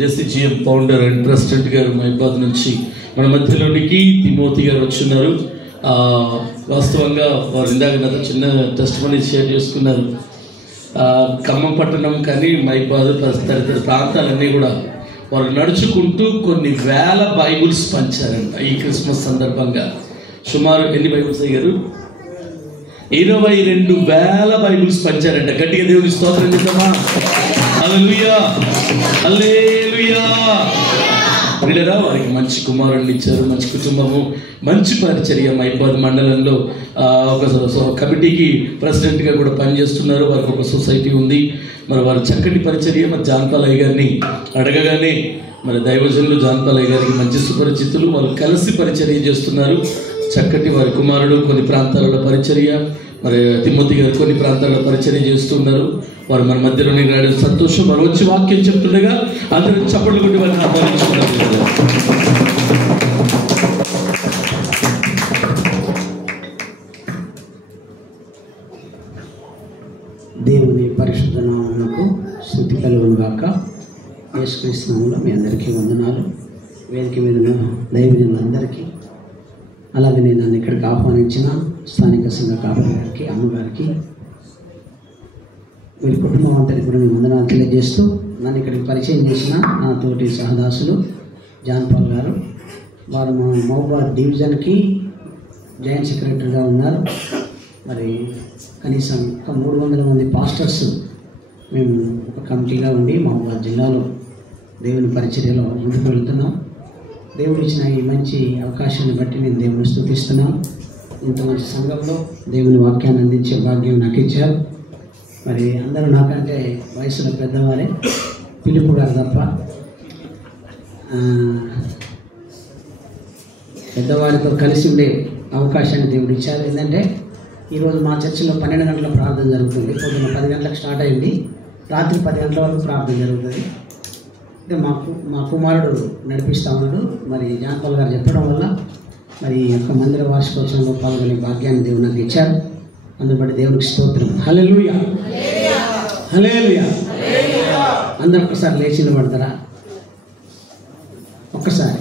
జెసిజిఎం founder and president గారు మైబాద్ నుంచి మన మధ్యలోనికి తిమోతి గారు వచ్చున్నారు. వాస్తవంగా వారు ఇందాక నాతో చిన్న టెస్ట్ మనీ షేర్ చేసుకున్నారు. ఖమ్మం పట్టణం కానీ మైబాద్ తదితర ప్రాంతాలన్నీ కూడా వారు నడుచుకుంటూ కొన్ని వేల బైబుల్స్ పంచారంట. ఈ క్రిస్మస్ సందర్భంగా సుమారు ఎన్ని బైబుల్స్ అయ్యారు? 22,000 బైబుల్స్ పంచారంట. గట్టిగా దేవుని స్తోత్రం చెప్తామా? హల్లెలూయా, హల్లెలూయా. వీళ్ళరా వారికి మంచి కుమారుడిని ఇచ్చారు, మంచి కుటుంబము, మంచి పరిచర్య. మైబాద్ మండలంలో ఒక కమిటీకి ప్రెసిడెంట్గా కూడా పనిచేస్తున్నారు. వారికి ఒక సొసైటీ ఉంది. మరి వారి చక్కటి పరిచర్య. మరి జాన్పాలయ్య గారిని అడగగానే మరి దైవజనులు జాన్పాలయ్య గారికి మంచి సుపరిచితులు, వాళ్ళు కలిసి పరిచర్య చేస్తున్నారు. చక్కటి వారి కుమారుడు కొన్ని ప్రాంతాలలో పరిచర్య, మరి తిమోతి గారు కొన్ని ప్రాంతాలలో పరిచర్య చేస్తున్నారు. వారు మన మధ్యలోనే రావడం సంతోషం. వారు వచ్చి వాక్యం చెప్తుండగా అందరూ చప్పట్లు కొట్టి వారిని ఆహ్వానించుకున్నారు. దేవుని పరిశుద్ధ నామమునకు స్తుతి కలుగును గాక. యేసుక్రీస్తు నామములో మీ అందరికీ వందనాలు. వేదిక మీద ఉన్న దైవజనులందరికీ, అలాగే నేను నన్ను ఇక్కడికి ఆహ్వానించిన స్థానిక సంఘ కాపరి గారికి, అమ్మగారికి, వీరి కుటుంబం అంతటి కూడా నేను వందనాలు తెలియజేస్తూ, నన్ను ఇక్కడికి పరిచయం చేసిన నా తోటి సహదాసులు జాన్పాల్ గారు, వారు మా మహబూబాద్ డివిజన్కి జాయింట్ సెక్రటరీగా ఉన్నారు. మరి కనీసం ఒక 300 మంది పాస్టర్స్ మేము ఒక కమిటీగా ఉండి మహబూబాద్ జిల్లాలో దేవుని పరిచర్యలో ముందుకు వెళ్తున్నాం. దేవుడు ఇచ్చిన ఈ మంచి అవకాశాన్ని బట్టి నేను దేవుని స్తుతిస్తున్నాను. ఇంత మంచి సంఘంలో దేవుని వాక్యాన్ని అందించే భాగ్యం నాకు ఇచ్చారు. మరి అందరూ నాకంటే వయసులో పెద్దవారే, పిలుపు గారు తప్ప. పెద్దవారితో కలిసి ఉండే అవకాశాన్ని దేవుడు ఇచ్చారు. ఏంటంటే ఈరోజు మా చర్చిలో 12 గంటల ప్రార్థన జరుగుతుంది. పొద్దున్న 10 గంటలకు స్టార్ట్ అయింది, రాత్రి 10 గంటల వరకు ప్రార్థన జరుగుతుంది. అంటే మా కుమారుడు నడిపిస్తూ ఉన్నాడు. మరి జాన్పాల్ గారు చెప్పడం వల్ల మరి యొక్క మందిర వార్షికోత్సవంలో పాల్గొనే భాగ్యాన్ని దేవుడు నాకు ఇచ్చారు. అందుబట్టి దేవునికి స్తోత్రం. హల్లెలూయా, హల్లెలూయా. అందరూ ఒక్కసారి లేచి నిలబడతారా? ఒక్కసారి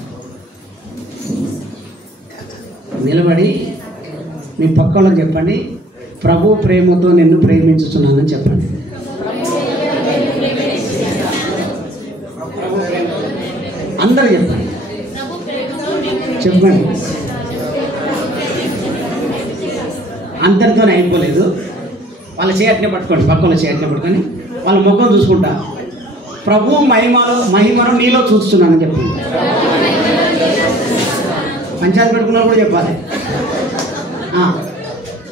నిలబడి మీ పక్క వాళ్ళకి చెప్పండి, ప్రభు ప్రేమతో నిన్ను ప్రేమించుతున్నానని చెప్పండి. అందరూ చెప్పండి, చెప్పండి. అందరితో అయిపోలేదు. వాళ్ళ చేయట్నే పట్టుకోండి, పక్క వాళ్ళ చేయట్నే పట్టుకొని వాళ్ళ ముఖం చూసుకుంటా, ప్రభు మహిమను నీలో చూస్తున్నానని చెప్పండి. పంచాయతీ పెట్టుకున్నా కూడా చెప్పాలి.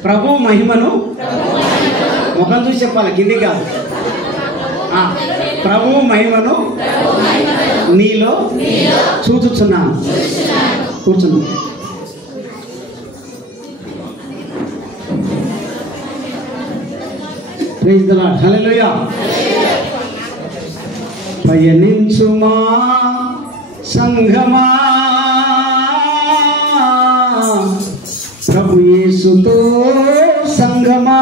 ప్రభు మహిమను ముఖం చూసి చెప్పాలి, కిందికి కాదు. ప్రభు మహిమను నీలో చూచుచున్నాను. కూర్చున్నాను. Praise the lord. హల్లెలూయా. పయనించుమా సంఘమా ప్రభు యేసుతో సంఘమా,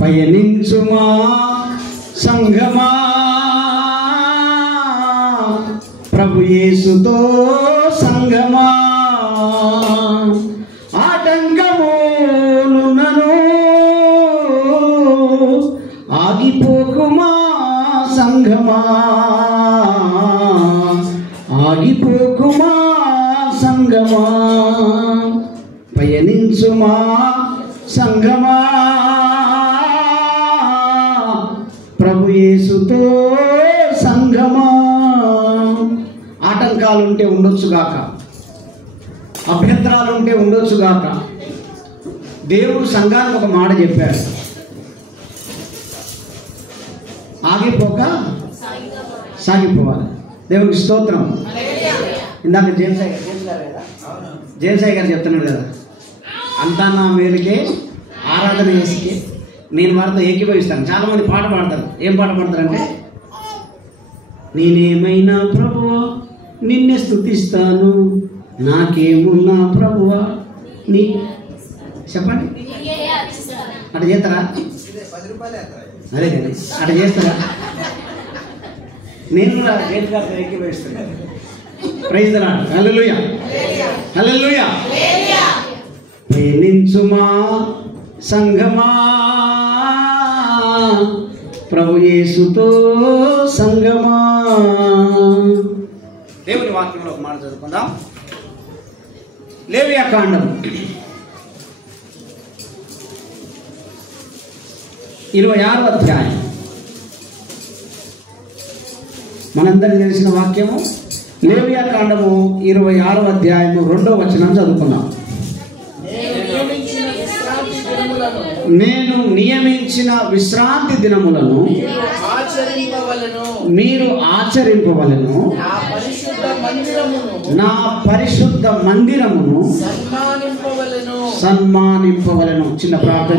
పయనించుమా సంఘమా ప్రభు యేసుతో సంఘమా, ఆటంకములునను ఆగిపోకుమా సంఘమా, ఆగిపోకుమా సంఘమా, పయనించుమా సంఘమా ప్రభు యేసుతో సంఘమా. ఆటంకాలుంటే ఉండొచ్చుగాక, అభ్యంతరాలుంటే ఉండొచ్చుగాక. దేవుడు సంఘానికి ఒక మాట చెప్పాడు, ఆగిపోక సాగిపోవాలి. దేవుడికి స్తోత్రం. ఇందాక జేమ్స్ గారు చెప్తున్నాడు కదా, అంతా నా మేలుకే ఆరాధన చేసికే నేను వారితో ఏకీభవిస్తాను. చాలామంది పాట పాడతారు. ఏం పాట పాడతారంటే, నేనేమైనా ప్రభువా నిన్నే స్తుతిస్తాను, నాకేమున్నా ప్రభువా నీ చెప్పండి. అట్లా చేస్తారా? అదే కదా అట్లా చేస్తారా? నేను కూడా రేట్ గారు ఏకీభవిస్తున్నాను. Praise the lord. Hallelujah hallelujah. ప్రేమించుమా సంఘమా ప్రభు యేసుతో సంగమా. దేవుని వాక్యంలో ఒక మాట చదువుకుందాం. లేవియాకాండం 26వ అధ్యాయం. మనందరికీ తెలిసిన వాక్యము. లేవియాకాండము 26వ అధ్యాయము 2వ వచనం చదువుకున్నాం. నేను నియమించిన విశ్రాంతి దినములను మీరు ఆచరింపవలెను, నా పరిశుద్ధ మందిరమును సన్మానింపవలెను. చిన్న ప్రార్థన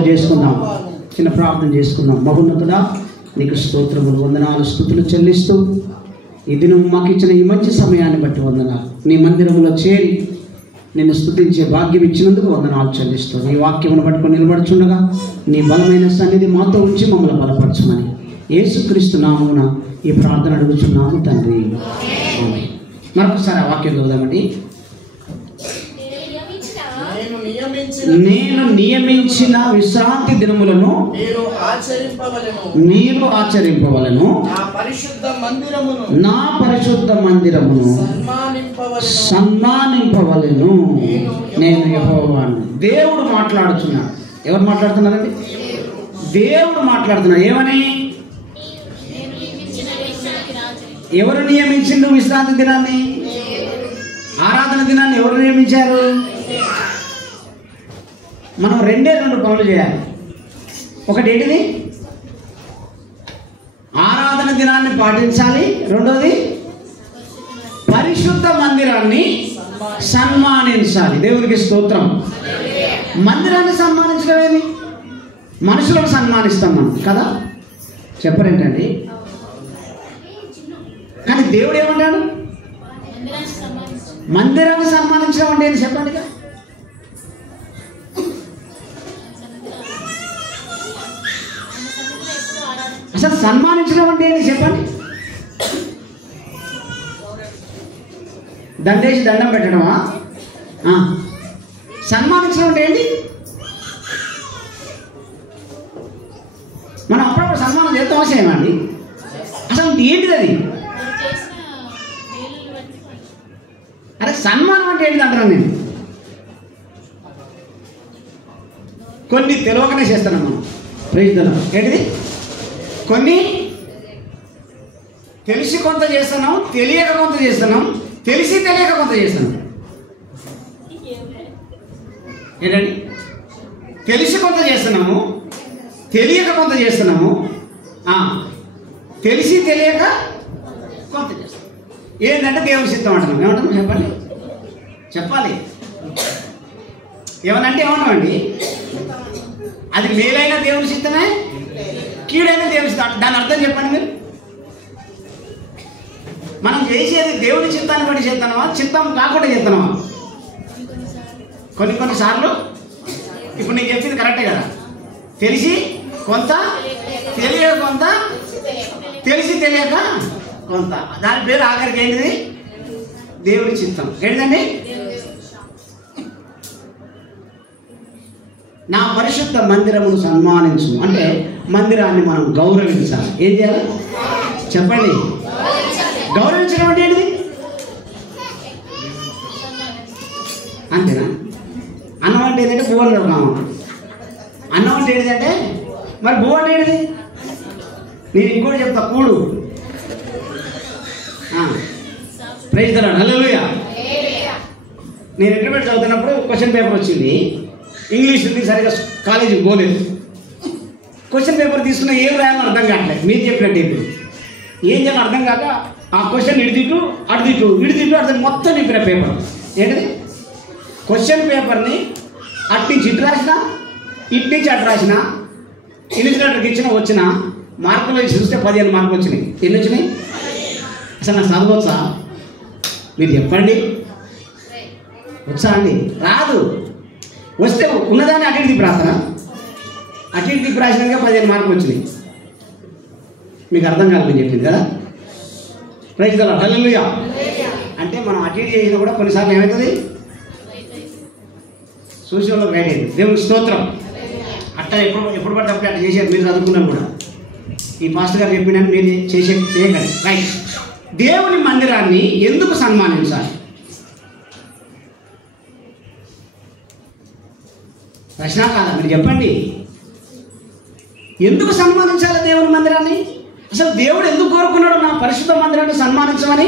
చేసుకుందాం. మహోన్నతుడా, నీకు స్తోత్రములు, వందనాలు, స్తుతులు చెల్లిస్తూ ఈ దినం మాకు ఇచ్చిన ఈ మంచి సమయాన్ని బట్టి వందనాలు. నీ మందిరంలో చేరి నిన్ను స్తుతించే భాగ్యం ఇచ్చినందుకు వందనాలు చెల్లిస్తూ నీ వాక్యమును పట్టుకొని నిలబడుచుండగా నీ బలమైన సన్నిధి మాతో ఉంచి మమ్మల్ని బలపరచమని యేసుక్రీస్తు నామమున ఈ ప్రార్థన అడుగుచున్నాము తండ్రి. మరొకసారి ఆ వాక్యం చదువుదామండి. నేను నియమించిన విశ్రాంతి దినములను మీరు ఆచరింపవలెను, నా పరిశుద్ధ మందిరమును సన్మానింపవలెను. నేను యెహోవాను. దేవుడు మాట్లాడుతున్నాడు. ఎవరు మాట్లాడుతున్నారండి? దేవుడు మాట్లాడుతున్నాడు. ఏమని? ఎవరు నియమించిండు విశ్రాంతి దినాన్ని? ఆరాధన దినాన్ని ఎవరు నియమించారు? మనం 2 పనులు చేయాలి. ఒకటి ఏంటిది? ఆరాధన దినాన్ని పాటించాలి. రెండోది పరిశుద్ధ మందిరాన్ని సన్మానించాలి. దేవునికి స్తోత్రం. మందిరాన్ని సన్మానించడం ఏది? మనుషులను సన్మానిస్తాం మనం కదా, చెప్పరేంటండి? కానీ దేవుడు ఏమంటాడు? మందిరాన్ని సన్మానించడం అంటే ఏంటి చెప్పండి. అసలు సన్మానించడం అంటే ఏంటి చెప్పండి? దండేసి దండం పెట్టడమా? సన్మానించడం అంటే ఏంటి? మనం అప్పుడప్పుడు సన్మానం చేస్తాం అవసరమా అండి? అసలు ఏంటిది అది? అరే సన్మానం అంటే ఏంటిది అంటాను నేను. కొన్ని తెలియకనే చేస్తున్నాం మనం. Praise the lord. ఏంటిది? కొన్ని తెలిసి కొంత చేస్తున్నాం, తెలియక కొంత చేస్తున్నాం, తెలిసి తెలియక కొంత చేస్తున్నాం. ఏంటండి? తెలిసి కొంత చేస్తున్నాము, తెలియక కొంత చేస్తున్నాము, తెలిసి తెలియక కొంత చేస్తున్నాం. ఏంటంటే దేవుని చిత్తం అంటున్నాం. ఏమంటున్నాం చెప్పాలి. ఏమనంటే ఏమన్నామండి? అది మేలైన దేవుని చిత్తమే, కీడైన దేవుని చిత్తం. దాని అర్థం చెప్పండి మీరు. మనం చేసేది దేవుని చిత్తాన్ని బట్టి చేస్తున్నామా, చిత్తం కాకుండా చేస్తున్నామా? కొన్నిసార్లు ఇప్పుడు నీకు చెప్పింది కరెక్టే కదా. తెలిసి కొంత, తెలియక కొంత, తెలిసి తెలియక కొంత. దాని పేరు ఆఖరికి ఏంటిది? దేవుని చిత్తం. ఏంటిదండి? నా పరిశుద్ధ మందిరమును సన్మానించు అంటే మందిరాన్ని మనం గౌరవించాలి. ఏం చేయాలి చెప్పండి? గౌరవించడం అంటే ఏంటిది? అంతేనా? అన్నం అంటే ఏంటంటే పువ్వులు రామా. అన్నం అంటే ఏంటిదంటే మరి పువ్వు అంటే ఏంటిది? నేను ఇంకోటి చెప్తా, కూడు. Praise the lord. హల్లెలూయా. నేను ఇంటర్మీడియట్ చదువుతున్నప్పుడు క్వశ్చన్ పేపర్ వచ్చింది. ఇంగ్లీష్ ఉంది, సరిగా కాలేజీకి పోలేదు. క్వశ్చన్ పేపర్ తీసుకున్న ఏం రాయాలని అర్థం కావట్లేదు. మీరు చెప్పినట్టు ఇప్పుడు ఏం చేయాలని అర్థం కాక ఆ క్వశ్చన్ ఇడిదిట్టు అడిదిట్టు ఇడిదిట్టు అర్థం మొత్తం నింపిన పేపర్. ఏంటిది? క్వశ్చన్ పేపర్ని అట్నుంచి ఇటు రాసిన, ఇటు నుంచి అటు రాసిన, ఇన్విజిలేటర్కి ఇచ్చిన వచ్చిన మార్కులు చూస్తే 15 మార్కులు వచ్చినాయి. ఎన్ని వచ్చినాయి? అసలు నాకు చదవచ్చా? మీరు చెప్పండి. వచ్చా అండి? రాదు. వస్తే ఉన్నదాన్ని అటు ఇటు ప్రార్థన. అటు ఇటు తిప్పి రాసినాక 15 మార్కులు వచ్చినాయి. మీకు అర్థం కాదని చెప్పింది కదా. ప్రైజ్ ది లార్డ్, హల్లెలూయా. అంటే మనం అటు ఇటు చేసినా కూడా కొన్నిసార్లు ఏమవుతుంది, చూసి వాళ్ళకి రైట్ అయింది. దేవునికి స్తోత్రం. అట్లా ఎప్పుడు పడితే అప్పుడు అట్లా చేశారు. మీరు చదువుకున్నారు కూడా, ఈ పాస్టర్ గారు చెప్పినట్టు మీరు చేయకండి. రైట్. దేవుని మందిరాన్ని ఎందుకు సన్మానించాలి? ప్రశ్న కాదా? మీరు చెప్పండి. ఎందుకు సన్మానించాలి దేవుని మందిరాన్ని? అసలు దేవుడు ఎందుకు కోరుకున్నాడు నా పరిశుద్ధ మందిరాన్ని సన్మానించమని?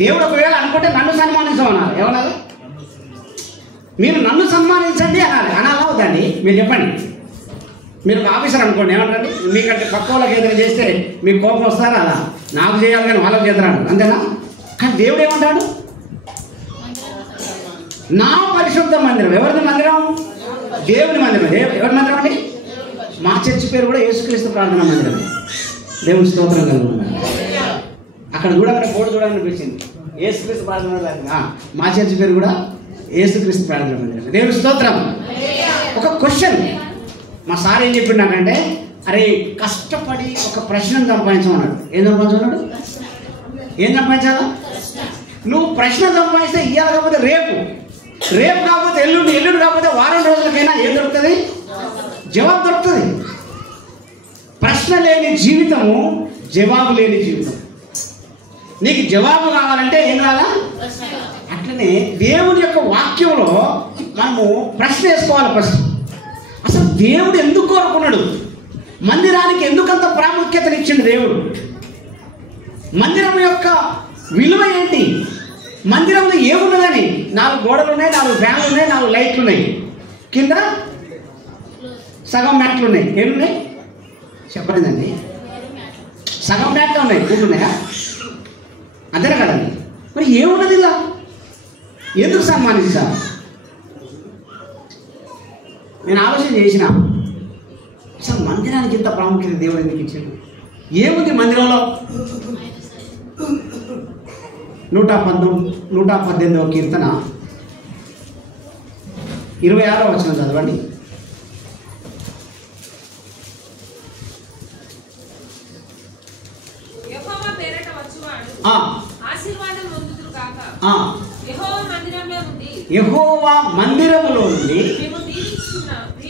దేవుడు ఒకవేళ అనుకుంటే నన్ను సన్మానించమన్నారు. ఏమన్నారు? మీరు నన్ను సన్మానించండి అనాలి. అనాలా వద్దండి? మీరు చెప్పండి. మీరు ఒక ఆఫీసర్ అనుకోండి, ఏమంటారండి? మీకంటే పక్క వాళ్ళకి ఏదైనా చేస్తే మీకు కోపం వస్తారా? అలా నాకు చేయాలి కానీ వాళ్ళకి చేద్దరాడు, అంతేనా? కానీ దేవుడు ఏమంటాడు? నా పరిశుద్ధ మందిరం. ఎవరిది మందిరం? దేవుని మందిరం. ఎవరి మందిరం అండి? మా చర్చి పేరు కూడా యేసుక్రీస్తు ప్రార్థనా మందిరం. దేవుని స్తోత్రం కలుగుతున్నాడు. అక్కడ కూడా అక్కడ బోర్డు చూడాలనిపించింది, యేసుక్రీస్తు ప్రార్థనా మందిరం. మా చర్చి పేరు కూడా యేసుక్రీస్తు ప్రార్థనా మందిరం. దేవుని స్తోత్రం. ఒక క్వశ్చన్ మా సార్ ఏం చెప్పిండు నాకంటే, అరే కష్టపడి ఒక ప్రశ్నను సంపాదించమన్నాడు. ఏం సంపాదించమన్నాడు? ఏం సంపాదించాలా? నువ్వు ప్రశ్న సంపాదిస్తే ఇయ్యాలి, కాకపోతే రేపు కాకపోతే ఎల్లుండి కాకపోతే వారం రోజులకైనా ఏం దొరుకుతుంది? జవాబు దొరుకుతుంది. ప్రశ్న లేని జీవితము జవాబు లేని జీవితం. నీకు జవాబు కావాలంటే ఏం కావాలా? అట్లనే దేవుని యొక్క వాక్యంలో మనము ప్రశ్న వేసుకోవాలి. ఫస్ట్ అసలు దేవుడు ఎందుకు కోరుకున్నాడు? మందిరానికి ఎందుకంత ప్రాముఖ్యతనిచ్చిండు దేవుడు? మందిరం యొక్క విలువ ఏంటి? మందిరంలో ఏమున్నదని? 4 గోడలు ఉన్నాయి, 4 ఫ్యాన్లు ఉన్నాయి, 4 లైట్లు ఉన్నాయి, కింద సగం మ్యాట్లు ఉన్నాయి. ఏమున్నాయి చెప్పలేదండి? సగం మ్యాట్లు ఉన్నాయి, కూర్చున్నాయా? అంతేనా కదండి? మరి ఏమున్నది ఇలా? ఎందుకు సన్మానించాలి? నేను ఆలోచన చేసిన, అసలు మందిరానికి ఇంత ప్రాముఖ్యత దేవుడు ఎందుకు ఇచ్చాడు? ఏముంది మందిరంలో? 118వ కీర్తన 26వ వచనం చదవండి. యెహోవా మందిరములో నుండి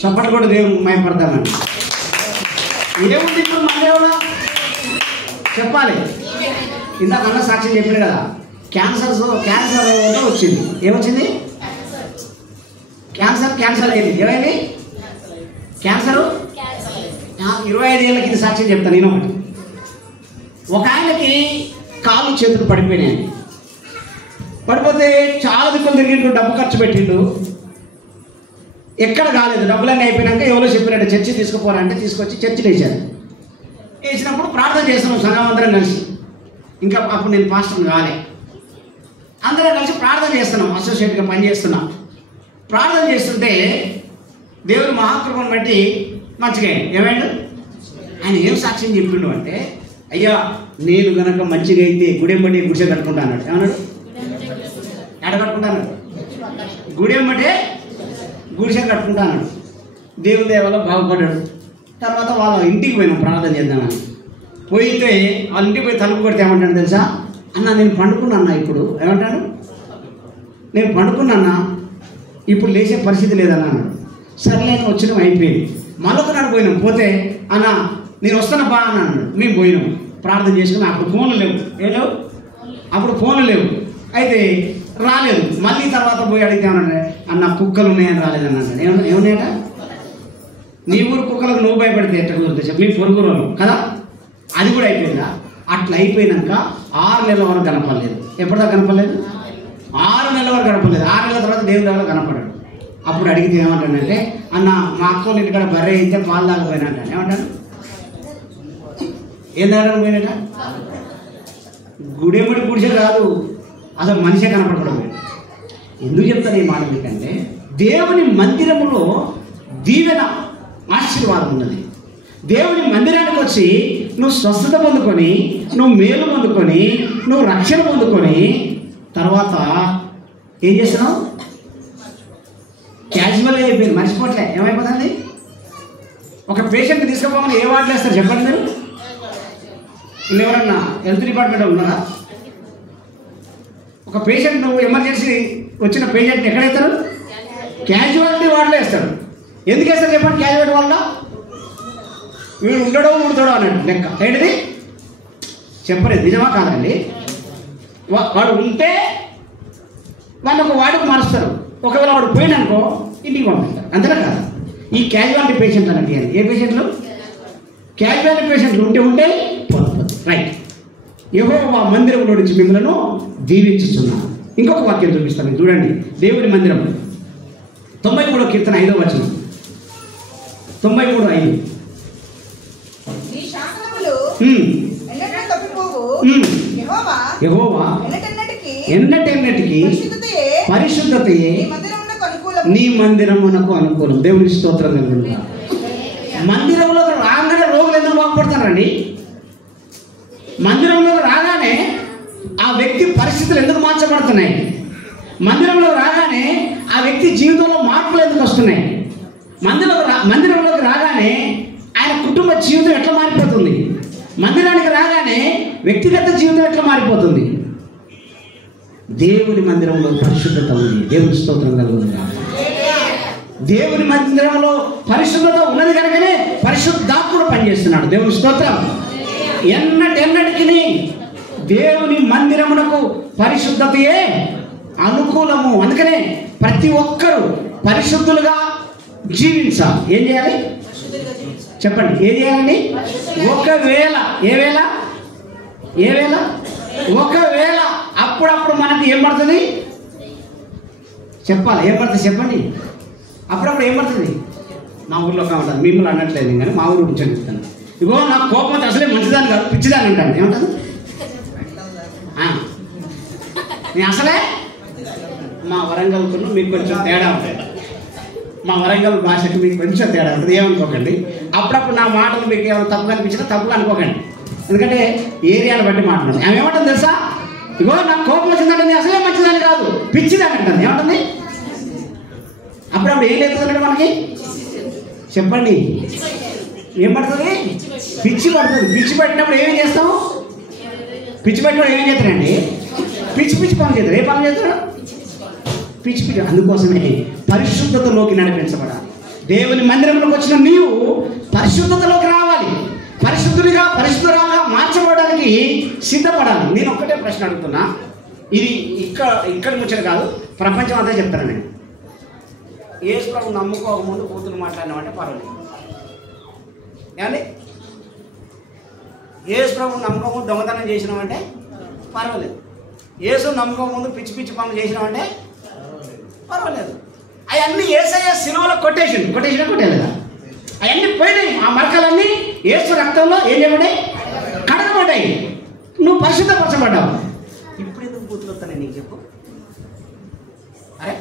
చప్పట్లు కూడా దేవుని మహిమపడతామండి. ఏముంది ఇప్పుడు మందిరంలో చెప్పాలి. ఇందాక అన్న సాక్ష్యం చెప్పాడు కదా, క్యాన్సర్ వచ్చింది. ఏమొచ్చింది? క్యాన్సర్ అయింది. ఏమైంది? క్యాన్సరు 25 ఏళ్ళకి ఇది సాక్ష్యం చెప్తాను నేను. ఒక ఆయనకి కాళ్ళు చేతులు పడిపోయినాయి. పడిపోతే చాలా దిక్కులు తిరిగిండు, డబ్బు ఖర్చు పెట్టిండు, ఎక్కడ కాలేదు. డబ్బులన్నీ అయిపోయినాక ఎవరో చెప్పినట్టు చర్చి తీసుకుపోరంటే తీసుకొచ్చి చర్చిలో వేసారు. వేసినప్పుడు ప్రార్థన చేస్తున్నాం సంఘం అందరం కలిసి. ఇంకా అప్పుడు నేను పాస్టర్ కాలే. అందరం కలిసి ప్రార్థన చేస్తున్నాం, అసోసియేట్గా పనిచేస్తున్నాం. ప్రార్థన చేస్తుంటే దేవుని మహాకృపను బట్టి మంచిగా ఏమైండు? ఆయన ఏం సాక్ష్యం చెప్పిండు అంటే, అయ్యా నేను కనుక మంచిగా అయితే గుడెంబడి గుడిసె కట్టుకుంటాను. ఏమన్నాడు? ఎడ కట్టుకుంటాను? గుడెంబటే గుడిసె కట్టుకుంటాను. దేవుని దయ వల్ల బాగుపడ్డాడు. తర్వాత వాళ్ళ ఇంటికి పోయినాం ప్రార్థన చేద్దామని. పోయితే వాళ్ళ ఇంటికి పోయి తలుపు కొడితే ఏమంటాడు తెలుసా? అన్న నేను పండుకున్నా, ఇప్పుడు ఏమంటాడు? నేను పండుకున్నా, ఇప్పుడు లేచే పరిస్థితి లేదన్నా అన్నాడు. సర్లేని వచ్చినాం, అయిపోయింది. మళ్ళొకనాడు పోయినాం. పోతే అన్న నేను వస్తున్నా బా అన్నాడు. మేము పోయినాం, ప్రార్థన చేసుకుని. అప్పుడు ఫోన్లు లేవు. ఏం లేవు అప్పుడు, ఫోన్లు లేవు. అయితే రాలేదు. మళ్ళీ తర్వాత పోయి అడిగితే ఏమన్నా, అన్న కుక్కలు ఉన్నాయని రాలేదన్నాడు. ఏమన్నాయట? నీ ఊరు కుక్కలకు నువ్వు భయపడితే ఎట్లా కుదురుతుంది చెప్పి, మీ పొరుగురు కదా. అది కూడా అయిపోయిందా? అట్లా అయిపోయినాక 6 నెలల వరకు కనపడలేదు. ఎప్పటిదాకా కనపడలేదు? 6 నెలల వరకు కనపడలేదు. 6 నెలల తర్వాత దేవుని దగ్గర కనపడాడు. అప్పుడు అడిగితే ఏమంటాడంటే, అన్న మా అక్కలు ఇక్కడ బర్రె అయితే పాలు తాగపోయినా అంటాను. ఏమంటాడు? ఏం తాగడానికి పోయినట? గుడెమ్మడి గుడిసే కాదు, అసలు మనిషే కనపడకూడదు. ఎందుకు చెప్తాను ఈ మాట మీకంటే, దేవుని మందిరములో దీవెన ఆశీర్వాదం ఉన్నది. దేవుని మందిరానికి వచ్చి నువ్వు స్వస్థత పొందుకొని, నువ్వు మేలు పొందుకొని, నువ్వు రక్షణ పొందుకొని, తర్వాత ఏం చేస్తున్నావు? క్యాష్ క్యాజువల్గా అయిపోయింది, మర్చిపోవట్లే. ఏమైపోతుంది? ఒక పేషెంట్ తీసుకుపోమని ఏ వార్డులు వేస్తారు చెప్పండి మీరు? ఇల్లు ఎవరన్నా హెల్త్ డిపార్ట్మెంట్ ఉన్నారా? ఒక పేషెంట్ ఎమర్జెన్సీ వచ్చిన పేషెంట్ ఎక్కడేస్తారు? క్యాజువాలిటీ వార్డులో వేస్తారు. ఎందుకు వేస్తారు చెప్పండి? క్యాజువాలిటీ వార్డులో వీడు ఉండడో ఉడతాడో అన్నట్టు లెక్క. ఏంటిది చెప్పలేదు, నిజమా కాదండి? వాడు ఉంటే వాళ్ళు ఒక వార్డుకు మారుస్తారు. ఒకవేళ వాడు పోయిననుకో ఇంటికి పంపిస్తారు. అంతేనా కాదు? ఈ క్యాజువాలిటీ పేషెంట్లు అన్నట్టు. ఏ పేషెంట్లు? క్యాజువాలిటీ పేషెంట్లు ఉంటే పోతుంది. రైట్. యెహోవా మందిరంలో నుంచి మిమ్మల్ని దీవించుచున్నాను. ఇంకొక వాక్యం చూపిస్తాను మీకు, చూడండి. దేవుని మందిరం 93వ కీర్తన 5వ వచనం. 93:5. యెహోవా ఎన్నటెన్నటికి పరిశుద్ధతయే నీ మందిరమునకు అనుకూలం. దేవుని స్తోత్రం కలుగునుగాక. మందిరంలో రాగానే రోగులు ఎందుకు బాగుపడతారండి? మందిరంలో రాగానే ఆ వ్యక్తి పరిస్థితులు ఎందుకు మార్చబడుతున్నాయి? మందిరంలో రాగానే ఆ వ్యక్తి జీవితంలో మార్పులు ఎందుకు వస్తున్నాయి? మందిరంలోకి రాగానే ఆయన కుటుంబ జీవితం ఎట్లా మారిపోతుంది? మందిరానికి రాగానే వ్యక్తిగత జీవితం ఎట్లా మారిపోతుంది? దేవుని మందిరంలో పరిశుద్ధత ఉంది. దేవుని స్తోత్రం కలుగునుగాక. దేవుని మందిరంలో పరిశుద్ధత ఉన్నది కనుకనే పరిశుద్ధాత్ముడు పనిచేస్తున్నాడు. దేవుని స్తోత్రం. ఎన్నటికి దేవుని మందిరమునకు పరిశుద్ధతయే అనుకూలము. అందుకనే ప్రతి ఒక్కరూ పరిశుద్ధులుగా జీవించాలి. ఏం చేయాలి చెప్పండి? ఏం చేయాలండి? ఒకవేళ అప్పుడప్పుడు మనకి ఏం పడుతుంది చెప్పాలి. ఏం పడుతుంది చెప్పండి? అప్పుడప్పుడు ఏం పడుతుంది? మా ఊర్లో కావాలి, మిమ్మల్ని అనట్లేదు కానీ మా ఊరు గురించి చెప్తాను. ఇగో నాకు కోపం అయితే అసలే మంచిదాన్ని కాదు, పిచ్చిదాన్ని అంటాను. ఏమంటారు? నేను అసలే మా వరంగల్కు మీకు కొంచెం తేడా ఉంటుంది. మా వరంగల్ భాషకు మీకు కొంచెం తేడా ఉంటుంది. ఏమనుకోకండి. అప్పుడప్పుడు నా మాటలు మీకు ఏమైనా తప్పుగా అనిపించినా తప్పుగా అనుకోకండి. ఎందుకంటే ఏరియాను బట్టి మాట్లాడాలి. ఆమె ఏమంటుంది తెలుసా? ఇగో నాకు కోపం వచ్చిందంటే నేను అసలే మంచిదాన్ని కాదు, పిచ్చిదాన్ని అంటుంది. ఏమంటుంది? అప్పుడప్పుడు ఏం లేదంటే మనకి చెప్పండి ఏం పడుతుంది? పిచ్చి పడుతుంది. పిచ్చి పట్టినప్పుడు ఏమేం చేస్తాం? పిచ్చి పట్టినప్పుడు ఏమేం చేస్తారండి? పిచ్చి పనులు చేస్తారు. ఏ పనులు చేస్తారు? పిచ్చి. అందుకోసమే పరిశుద్ధతలోకి నడిపించబడాలి. దేవుని మందిరంలోకి వచ్చిన నీవు పరిశుద్ధతలోకి రావాలి. పరిశుద్ధురాగా మార్చబడడానికి సిద్ధపడాలి. నేను ఒక్కటే ప్రశ్న అడుగుతున్నా. ఇది ఇక్కడ ముచ్చట కాదు, ప్రపంచం అంతా చెప్తాను నేను. యేసు ప్రభువుని నమ్ముకోకముందు కూతురు మాట్లాడినామంటే పర్వాలేదు. ఏమండి? యేసు ప్రభువుని నమ్ముకోకముందు దొంగతనం చేసినామంటే పర్వాలేదు. యేసు నమ్ముకోకముందు పిచ్చి పనులు చేసినామంటే పర్వాలేదు. అవన్నీ యేసయ్య సిలువలో కొట్టేయలేదా? అవన్నీ పోయినాయి. ఆ మరకలన్నీ యేసు రక్తంలో ఏం చేయబడ్డాయి? కడగబడ్డాయి. నువ్వు పరిశుద్ధపరచబడ్డావు. ఇప్పుడు ఎందుకు బూతులు వస్తానే నీకు చెప్పు? అరే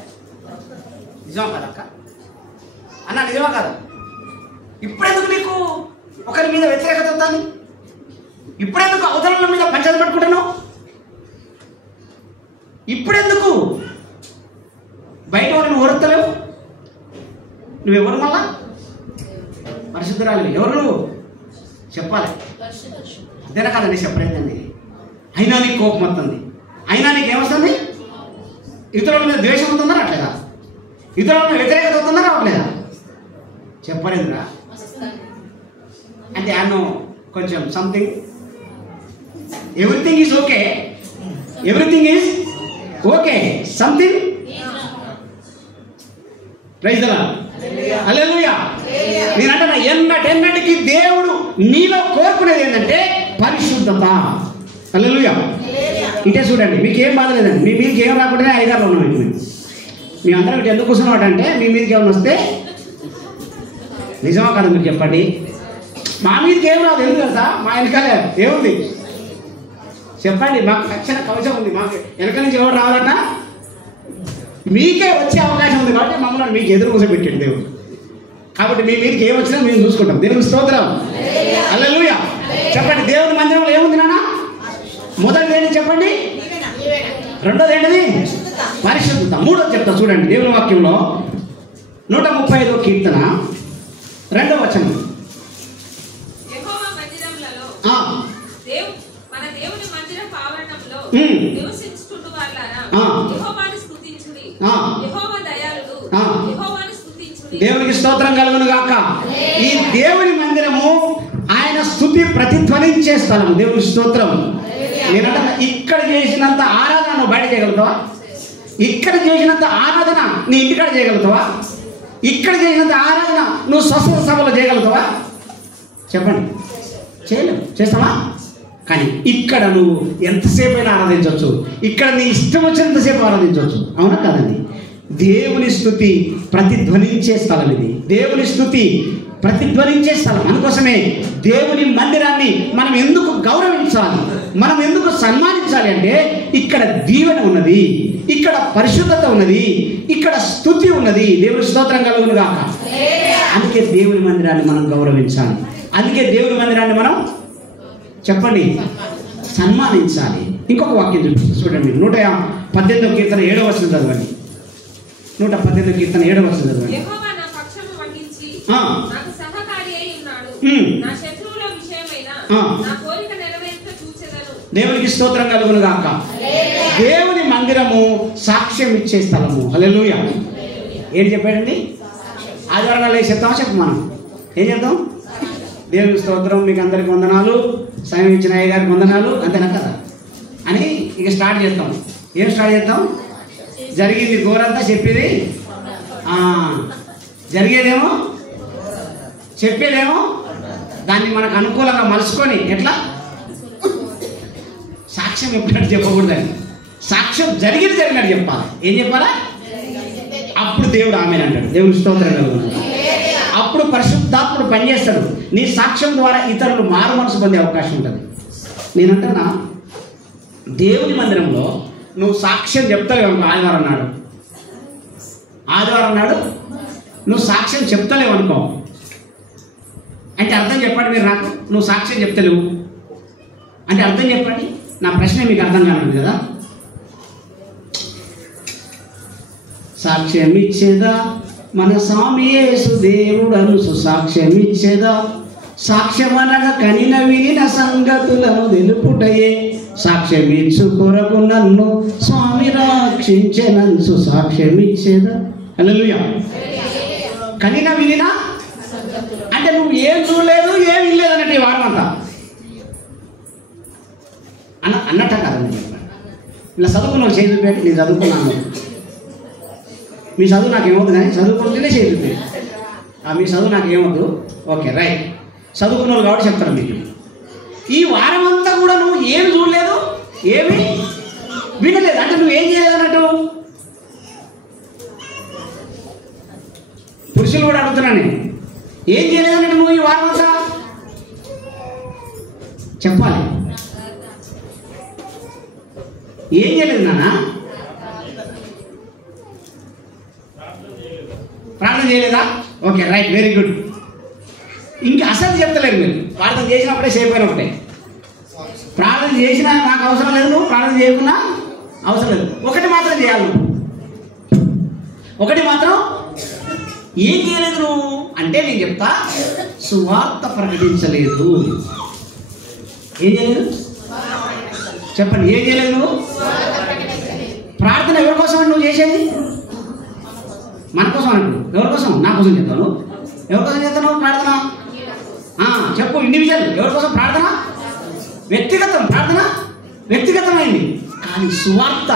నిజమా కదా అక్క? అన్న నిజమా కదా? ఇప్పుడెందుకు నీకు ఒకరి మీద వ్యతిరేకత వస్తాను? ఇప్పుడెందుకు అవతల మీద పంచాయతీ పట్టుకుంటున్నావు? ఇప్పుడెందుకు బయట వాళ్ళని ఓరుతలేవు? నువ్వెవరు? మళ్ళా పరిశుద్ధురాలు ఎవరు? నువ్వు చెప్పాలి. అంతేనా కదండి? చెప్పలేదండి. అయినా నీకు కోపం వస్తుంది. అయినా నీకు ఏమొస్తుంది? ఇతరుల మీద ద్వేషం ఉంటుందా రావట్లేదా? ఇతరుల మీద వ్యతిరేకత అవుతుందా రావట్లేదా? చెప్పలేదురా అంటే అను కొంచెం something everything is okay, something. Praise the lord. Hallelujah. నేనంటున్నా ఎన్నటికి దేవుడు నీలో కోరుకునేది ఏంటంటే పరిశుద్ధత. హల్లెలూయా. ఇటే చూడండి, మీకు ఏం బాధ లేదండి. మీ మీదకి ఏం రాకుండానే ఐదారులో ఉన్నాం. మేము అందరం ఇటు ఎందుకు కూర్చున్నాం అంటే మీ మీదకి ఏమైనా వస్తే నిజమా కదా మీరు చెప్పండి? మా మీదకి ఏం రాదు. ఎందుకు కదా? మా వెనకాలే ఏముంది చెప్పండి? మాకు రక్షణ కవచం ఉంది. మాకు వెనక నుంచి ఎవరు రావాలట? మీకే వచ్చే అవకాశం ఉంది కాబట్టి మమ్మల్ని మీకు ఎదురు కూర్చోబెట్టాడు దేవుడు. కాబట్టి మీ మీదకి ఏం వచ్చినా మేము చూసుకుంటాం. దేవుని స్తోత్రం. హల్లెలూయా. చెప్పండి, దేవుని మందిరంలో ఏముంది నాన్న? మొదటిది ఏంటి చెప్పండి? రెండోది ఏంటిది? పరిశుద్ధత. మూడోది చెప్తా చూడండి. దేవుని వాక్యంలో 135వ కీర్తన 2వ వచనం. యెహోవా మందిరములలో ఆ, మన దేవుని మందిర ఆవరణంలో నివసించుచుండు వారులారా యెహోవాను స్తుతించుడి. యెహోవా దయాళుడు, యెహోవాను స్తుతించుడి. దేవునికి స్తోత్రం కలుగును గాక. ఈ దేవుని మందిరము ఆయన స్తుతి ప్రతిధ్వనించే స్థలం. దేవునికి స్తోత్రం. నేనంట ఇక్కడ చేసినంత ఆరాధన నువ్వు బయట చేయగలుగుతావా? ఇక్కడ చేసినంత ఆరాధన నీ ఇంటికాడ చేయగలుగుతావా? ఇక్కడ చేసినంత ఆరాధన నువ్వు స్వస్థత సభలో చేయగలుగుతావా? చెప్పండి. చేయలేవు. చేస్తావా? కానీ ఇక్కడ నువ్వు ఎంతసేపు అయినా ఆరాధించవచ్చు. ఇక్కడ నీ ఇష్టం వచ్చినంతసేపు ఆరాధించవచ్చు. అవునా కాదండి? దేవుని స్తుతి ప్రతిధ్వనించే స్థలం ఇది. దేవుని స్తుతి ప్రతిధ్వనించే స్థలం. అందుకోసమే దేవుని మందిరాన్ని మనం ఎందుకు గౌరవించాలి, మనం ఎందుకు సన్మానించాలి అంటే ఇక్కడ దీవెన ఉన్నది, ఇక్కడ పరిశుద్ధత ఉన్నది, ఇక్కడ స్తుతి ఉన్నది. దేవుని స్తోత్రం కలుగును గాక. అందుకే దేవుని మందిరాన్ని మనం గౌరవించాలి. అందుకే దేవుని మందిరాన్ని మనం చెప్పండి సన్మానించాలి. ఇంకొక వాక్యం చూడండి. 118వ కీర్తన 7వ వచనం చదవండి. 118వ కీర్తన 7వ వచనం చదవండి. యెహోవా నా పక్షము వహించి నాకు సహకారి అయి ఉన్నాడు. నా శత్రువుల విషయమైన నా కోరిక నెరవేర్చ చూచెదను. దేవునికి స్తోత్రం కలుగును గాక. దేవుని మందిరము సాక్ష్యం ఇచ్చే స్థలము. హల్లెలూయా. ఏం చెప్పాడండి? ఆదివారం నాడు చెప్తామా? చెప్పు. మనం ఏం చేద్దాం? దేవునికి స్తోత్రం, మీకు అందరికి వందనాలు, సమయం ఇచ్చిన అయ్య గారికి వందనాలు, అంతేనా కదా అని ఇక స్టార్ట్ చేస్తాం. ఏం స్టార్ట్ చేస్తాం? జరిగింది ఘోరంతా చెప్పేది, జరిగేదేమో చెప్పేదేమో దాన్ని మనకు అనుకూలంగా మలుచుకొని ఎట్లా సాక్ష్యం ఎప్పుడట్టు చెప్పకూడదని. సాక్ష్యం జరిగినట్టు చెప్పాలి. ఏం చెప్పాలా? అప్పుడు దేవుడు ఆమేన్ అంటాడు. దేవుని స్తోత్రం కలుగును. అప్పుడు పరిశుద్ధాత్ముడు పనిచేస్తాడు. నీ సాక్ష్యం ద్వారా ఇతరులు మారు మనసు పొందే అవకాశం ఉంటుంది. నేనంటున్నా, దేవుని మందిరంలో నువ్వు సాక్ష్యం చెప్తలేవు అనుకో. ఆదివారం నాడు నువ్వు సాక్ష్యం చెప్తలేవు అనుకో అంటే అర్థం చెప్పండి మీరు నాకు. నువ్వు సాక్ష్యం చెప్తలేవు అంటే అర్థం చెప్పండి. నా ప్రశ్న మీకు అర్థం కానుంది కదా. సాక్ష్యం ఇచ్చేదా మన స్వామి యేసు దేవుడను సుసాక్ష్యం ఇచ్చేదా. సాక్ష్యం అనగా కనిన వినిన సంగతులను తెలుపుటయే. సాక్ష్యం ఇచ్చు కొరకు నన్ను స్వామి రక్షించెనంచు సాక్ష్యం ఇచ్చేదా. హల్లెలూయా. కనిన వినిన అంటే నువ్వు ఏం చూడలేదు, ఏం వినలేదు అన్నట్టు ఈ వారం అంతా అన్నట్ట కాదండి. ఇలా చదువుకున్నావు చేయి చూపెట్టి, నేను చదువుకున్నాను. మీ చదువు నాకు ఏమవుతుంది కానీ చదువుకుంటేనే చేయి చూపెట్టి. మీ చదువు నాకు ఏమవుతుంది. Okay right. చదువుకున్న వాళ్ళు కాబట్టి చెప్తారు మీకు. ఈ వారం అంతా కూడా నువ్వు ఏమి చూడలేదు, ఏమి వినలేదు అంటే నువ్వు ఏం చేయలేదు అన్నట్టు. పురుషులు కూడా అడుగుతున్నాను నేను, ఏం చేయలేదు అన్నట్టు నువ్వు ఈ వారం అంతా చెప్పాలి. ఏం చేయలేదు నాన్న? ప్రార్థన చేయలేదా? Okay right, very good. ఇంకా అసలు చెప్తలేరు మీరు. ప్రార్థన చేసినప్పుడే చేయకపోయినా ఒకటే. ప్రార్థన చేసినా నాకు అవసరం లేదు, నువ్వు ప్రార్థన చేయకున్నా అవసరం లేదు. ఒకటి మాత్రం చేయాలి నువ్వు. ఒకటి మాత్రం ఏం చేయలేదు నువ్వు అంటే నేను చెప్తా, సువార్త ప్రకటించలేదు. ఏం చేయలేదు చెప్పండి. ఏం చేయలేదు నువ్వు? ప్రార్థన ఎవరి కోసం నువ్వు చేసేది? మన కోసం అంటు. ఎవరి కోసం? నా కోసం చెప్తాను. ఎవరి కోసం చేస్తాను ప్రార్థన? చెప్పు. ఇండివిజువల్ ఎవరి కోసం ప్రార్థన? వ్యక్తిగతం. ప్రార్థన వ్యక్తిగతమైంది. కానీ సువార్త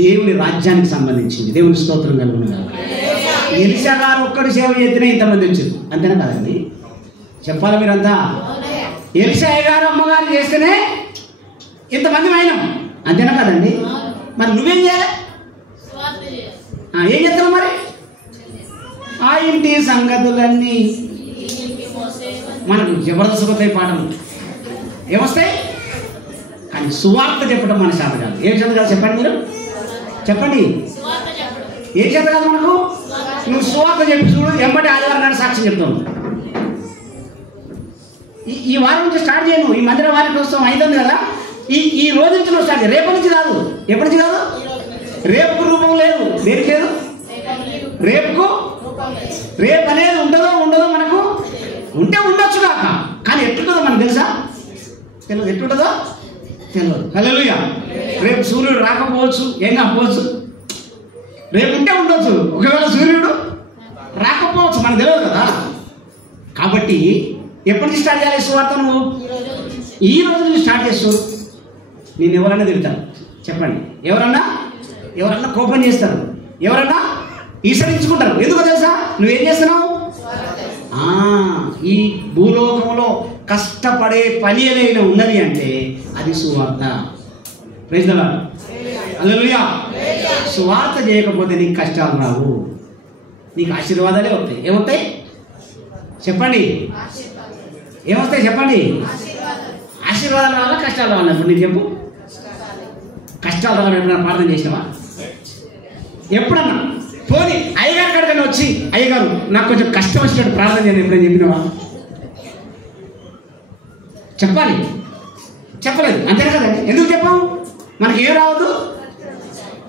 దేవుని రాజ్యానికి సంబంధించింది. దేవుని స్తోత్రం కలుగును గాక. ఎలీషా గారు ఒక్కడు సేవ చేస్తేనే ఇంతమంది వచ్చారు, అంతేనా కాదండి? చెప్పాలి మీరంతా. ఎలీషా గారు అమ్మగారు చేస్తేనే ఇంతమంది అయినాం, అంతేనా కాదండి? మరి నువ్వేం చేయాలి? ఏం చేస్తావు మరి? ఆ ఇంటి సంగతులన్నీ మనకు జబర్దస్త్ వస్తాయి పాటలు, ఏమొస్తాయి? కానీ సువార్త చెప్పడం మన చేత కాదు. ఏం చేత కాదు చెప్పండి మీరు? చెప్పండి. ఏం చేత కాదు మనకు? నువ్వు సువార్త చెప్పి చూడు, ఎంబటి ఆదివారం నాడు సాక్ష్యం చెప్తావు. ఈ వారం నుంచి స్టార్ట్ చేయను. ఈ మందిర వారికి వస్తాం అవుతుంది కదా. ఈ రోజు నుంచి నువ్వు స్టార్ట్ చేయి. రేపటి నుంచి కాదు. ఎప్పటి నుంచి కాదు? రేపుకు రూపం లేదు. దేనికి లేదు? రేపుకు రేపు అనేది ఉంటుందో ఉండదో మనకు ఉంటే ఉండొచ్చు కాక, కానీ ఎట్లుంటుందో మనకు తెలుసా? తెలియదు. ఎట్లుంటుందో తెలియదు. హల్లెలూయా. రేపు సూర్యుడు రాకపోవచ్చు, ఏం కాకపోవచ్చు, రేపు ఉంటే ఉండొచ్చు, ఒకవేళ సూర్యుడు రాకపోవచ్చు, మనకు తెలియదు కదా. కాబట్టి ఎప్పటి నుంచి స్టార్ట్ చేయాలి సువార్త? నువ్వు ఈ రోజు నుంచి స్టార్ట్ చేస్తావు. నేను ఎవరన్నా తిడతాను చెప్పండి, ఎవరన్నా కోపం చేస్తారు, ఎవరన్నా ఈసరించుకుంటారు. ఎందుకో తెలుసా? నువ్వేం చేస్తున్నావు? ఈ భూలోకంలో కష్టపడే పని ఏదైనా ఉన్నది అంటే అది సువార్త. Praise the lord. హల్లెలూయా. సువార్త చేయకపోతే నీకు కష్టాలు రావు, నీకు ఆశీర్వాదాలే వస్తాయి. ఏమవుతాయి చెప్పండి? ఏమొస్తాయి చెప్పండి? ఆశీర్వాదాల వల్ల కష్టాలు రావాలి. ఇప్పుడు నీకు చెప్పు, కష్టాలు రావాలి ఎప్పుడన్నా ప్రార్థన చేసినావా? ఎప్పుడన్నా పోనీ అయ్యగారి కాడికన్నా వచ్చి అయ్యగారు నాకు కొంచెం కష్టం వచ్చినట్టు ప్రార్థన చేయండి ఎప్పుడైనా చెప్పినావా? చెప్పాలి, చెప్పలేదు. అంతేనా కదండి? ఎందుకు చెప్పాము? మనకి ఏం రావద్దు,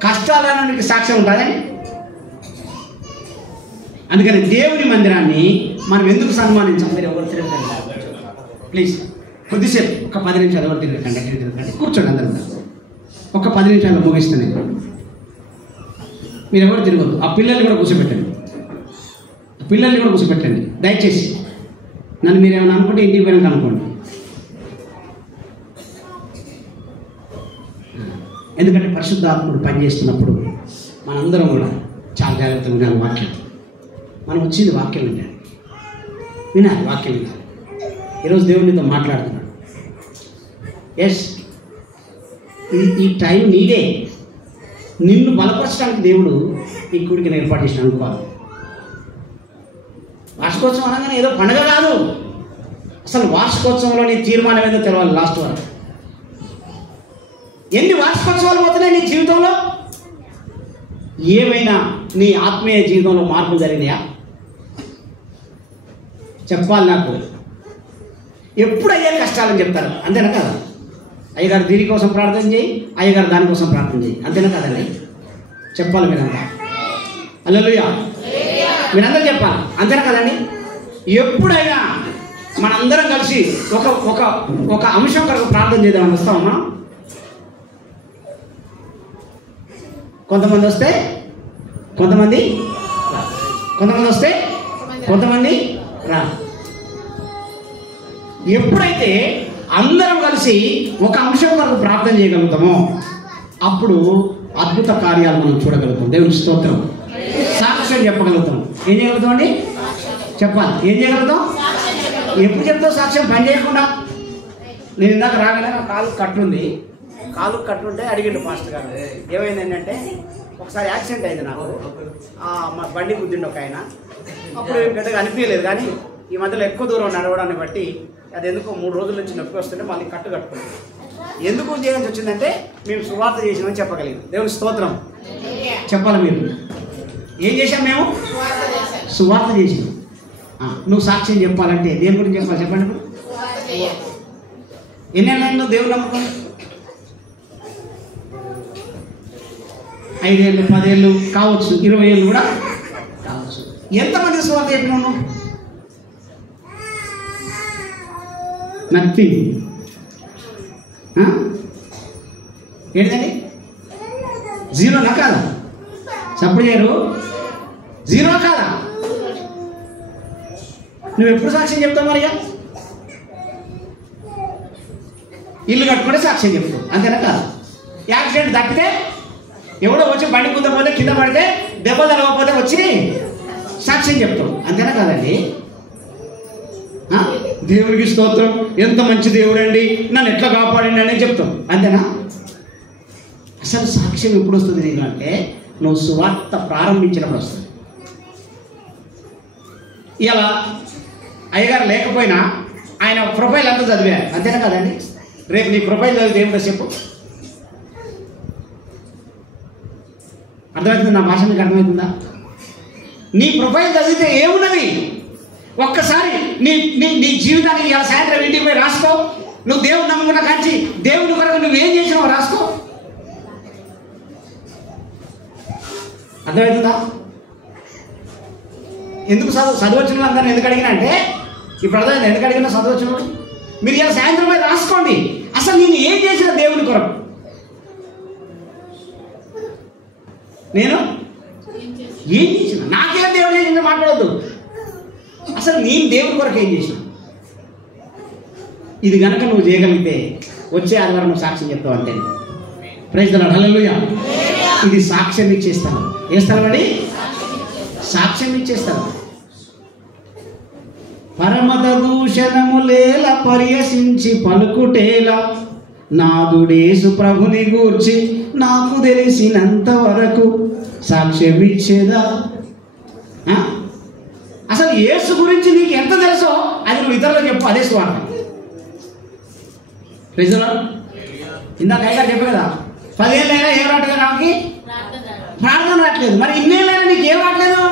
కష్టాలకి సాక్ష్యం ఉంటుందని. అందుకని దేవుని మందిరాన్ని మనం ఎందుకు సన్మానించాం? మీరు ఎవరు తిరగకండి ప్లీజ్, కొద్దిసేపు ఒక 10 నిమిషాలు ఎవరు తిరగకండి, కూర్చోండి అందరూ. ఒక 10 నిమిషాలు ముగిస్తున్నాయి. మీరు ఎవరు తిరగద్దు. ఆ పిల్లల్ని కూడా కూర్చోబెట్టండి దయచేసి. నన్ను మీరు ఏమైనా అనుకుంటే ఇంటికి పోయినాక అనుకోండి. ఎందుకంటే పరిశుద్ధాత్ముడు పనిచేస్తున్నప్పుడు మనందరం కూడా చాలా జాగ్రత్తగా ఉండాలి. వాక్యం మనం వచ్చింది వాక్యం వినాలి, వాక్యం వినాలి. ఈరోజు దేవునితో మాట్లాడుతున్నాడు. ఎస్, ఈ టైం నీదే. నిన్ను బలపరచడానికి దేవుడు ఈ కూడికి ఏర్పాటు చేసిన అనుకోవాలి. వార్షికోత్సవం అనగానే ఏదో పండుగ కాదు, అసలు వార్షికోత్సవంలో నీ తీర్మానం ఏదో తెలవాలి. లాస్ట్ వరకు ఎన్ని వార్షికోత్సవాలు పోతున్నాయి నీ జీవితంలో? ఏమైనా నీ ఆత్మీయ జీవితంలో మార్పులు జరిగినాయా? చెప్పాలి నాకు. ఎప్పుడు అయ్యే కష్టాలని చెప్తారు, అంతేనా కదా? అయ్యగారు దీనికోసం ప్రార్థన చేయి, అయ్యగారు దానికోసం ప్రార్థన చేయి, అంతేనా కదండి? చెప్పాలి మీరంతా. హల్లెలూయా. మీరందరూ చెప్పాలి, అంతేనా కదండి? ఎప్పుడైనా మనందరం కలిసి ఒక అంశం కొరకు ప్రార్థన చేద్దామని వస్తామా మనం? కొంతమంది వస్తే కొంతమంది వస్తే కొంతమంది రా. ఎప్పుడైతే అందరం కలిసి ఒక అంశం వరకు ప్రార్థన చేయగలుగుతామో అప్పుడు అద్భుత కార్యాలు మనం చూడగలుగుతాం. దేవుని స్తోత్రం. సాక్ష్యం చెప్పగలుగుతాం. ఏం చేయగలుగుతాం అండి? చెప్పాలి. ఏం చేయగలుగుతాం? ఎప్పుడు చెప్తావు సాక్ష్యం? పని చేయకుండా. నేను ఇందాక రాగానే నా కాలు కట్టుంటే అడిగిండు పాస్టర్ గారు, ఏమైంది ఏంటంటే ఒకసారి యాక్సిడెంట్ అయింది నాకు, మా బండి గుద్దిండు ఒక ఆయన. అప్పుడు పెద్దగా అనిపించలేదు, కానీ ఈ మధ్యలో ఎక్కువ దూరం నడవడాన్ని బట్టి అది ఎందుకో 3 రోజుల నుంచి నొప్పి వస్తుంటే మళ్ళీ కట్టుకున్నాం. ఎందుకు చేయాల్సి వచ్చిందంటే మేము సువార్త చేసినామని చెప్పగలిగాం. దేవుని స్తోత్రం. చెప్పాలి. మీరు ఏం చేశాం? మేము సువార్త చేసినాం. నువ్వు సాక్ష్యం చెప్పాలంటే దేని గురించి చెప్పాలి చెప్పండి. ఎన్నేళ్ళు దేవుని నమ్మకం? 5 ఏళ్ళు, 10 ఏళ్ళు కావచ్చు, 20 ఏళ్ళు కూడా కావచ్చు. ఎంతమంది సువార్త చెప్పినావు? నథింగ్. ఏంటండి? జీరోనా కాదా? సపోర్ట్ చేయరు. జీరో కాదా? నువ్వు ఎప్పుడు సాక్ష్యం చెప్తావు? మరి ఇల్లు కట్టుకుంటే సాక్ష్యం చెప్తావు, అంతేనా కాదు? యాక్సిడెంట్ తప్పితే ఎవడో వచ్చి బండి కుదకపోతే కింద పడితే దెబ్బలు తరగకపోతే వచ్చి సాక్ష్యం చెప్తావు, అంతేనా కాదండి? దేవుడికి స్తోత్రం, ఎంత మంచి దేవుడు అండి, నన్ను ఎట్లా కాపాడండి అని చెప్తాం, అంతేనా? అసలు సాక్ష్యం ఎప్పుడు వస్తుంది నీకు అంటే నువ్వు సువార్త ప్రారంభించినప్పుడు వస్తుంది. ఇలా అయ్యగారు లేకపోయినా ఆయన ప్రొఫైల్ అంతా చదివారు, అంతేనా కదండి? రేపు నీ ప్రొఫైల్ చదివితే ఏమిటో చెప్పు. అర్థమవుతుంది? నా భాష మీకు అర్థమవుతుందా? నీ ప్రొఫైల్ చదివితే ఏమున్నది? ఒక్కసారి నీ నీ నీ జీవితానికి ఇలా సాయంత్రం ఇంటికి పోయి రాసుకో. నువ్వు దేవుడు నమ్ముకున్న కాంచి దేవుని కొరకు నువ్వేం చేసినావో రాసుకో. అర్థమవుతుందా? ఎందుకు చదువు వచ్చిన వాళ్ళందరినీ ఎందుకు అడిగినా అంటే, ఇప్పుడు అర్థమైంది ఎందుకు అడిగినా చదువు వచ్చిన వాళ్ళు. మీరు ఇలా సాయంత్రం అయితే రాసుకోండి, అసలు నేను ఏం చేసిన దేవుని కొరకు, నేను ఏం చేసిన, నాకేం దేవుడు చేసిన మాట్లాడద్దు, అసలు నేను దేవుని కొరకు ఏం చేసిన. ఇది కనుక నువ్వు చేయగలిగితే వచ్చే ఆదివారం నువ్వు సాక్ష్యం చెప్తావు అంతే. ప్రైజ్ ది లార్డ్, హల్లెలూయా. ఇది సాక్ష్యం ఇచ్చేస్తాను. వేస్తామండి, సాక్ష్యం ఇచ్చేస్తాను. పరమద దూషణములేల పర్యసించి పలుకుటేల, నాదుడేసు ప్రభుని గూర్చి నాకు తెలిసినంత వరకు సాక్ష్యం ఇచ్చేదా. అసలు యేసు గురించి నీకు ఎంత తెలుసో అది నువ్వు ఇతరులకు చెప్పు, అదే స్వార్థ. Praise the lord. ఇందాక అయ్యగారు చెప్పు కదా, 10 ఏళ్ళైనా ఏం రావట్లేదు, నాకు ప్రార్థన రావట్లేదు. మరి ఇన్నేళ్ళైనా నీకు ఏం రావట్లేదు?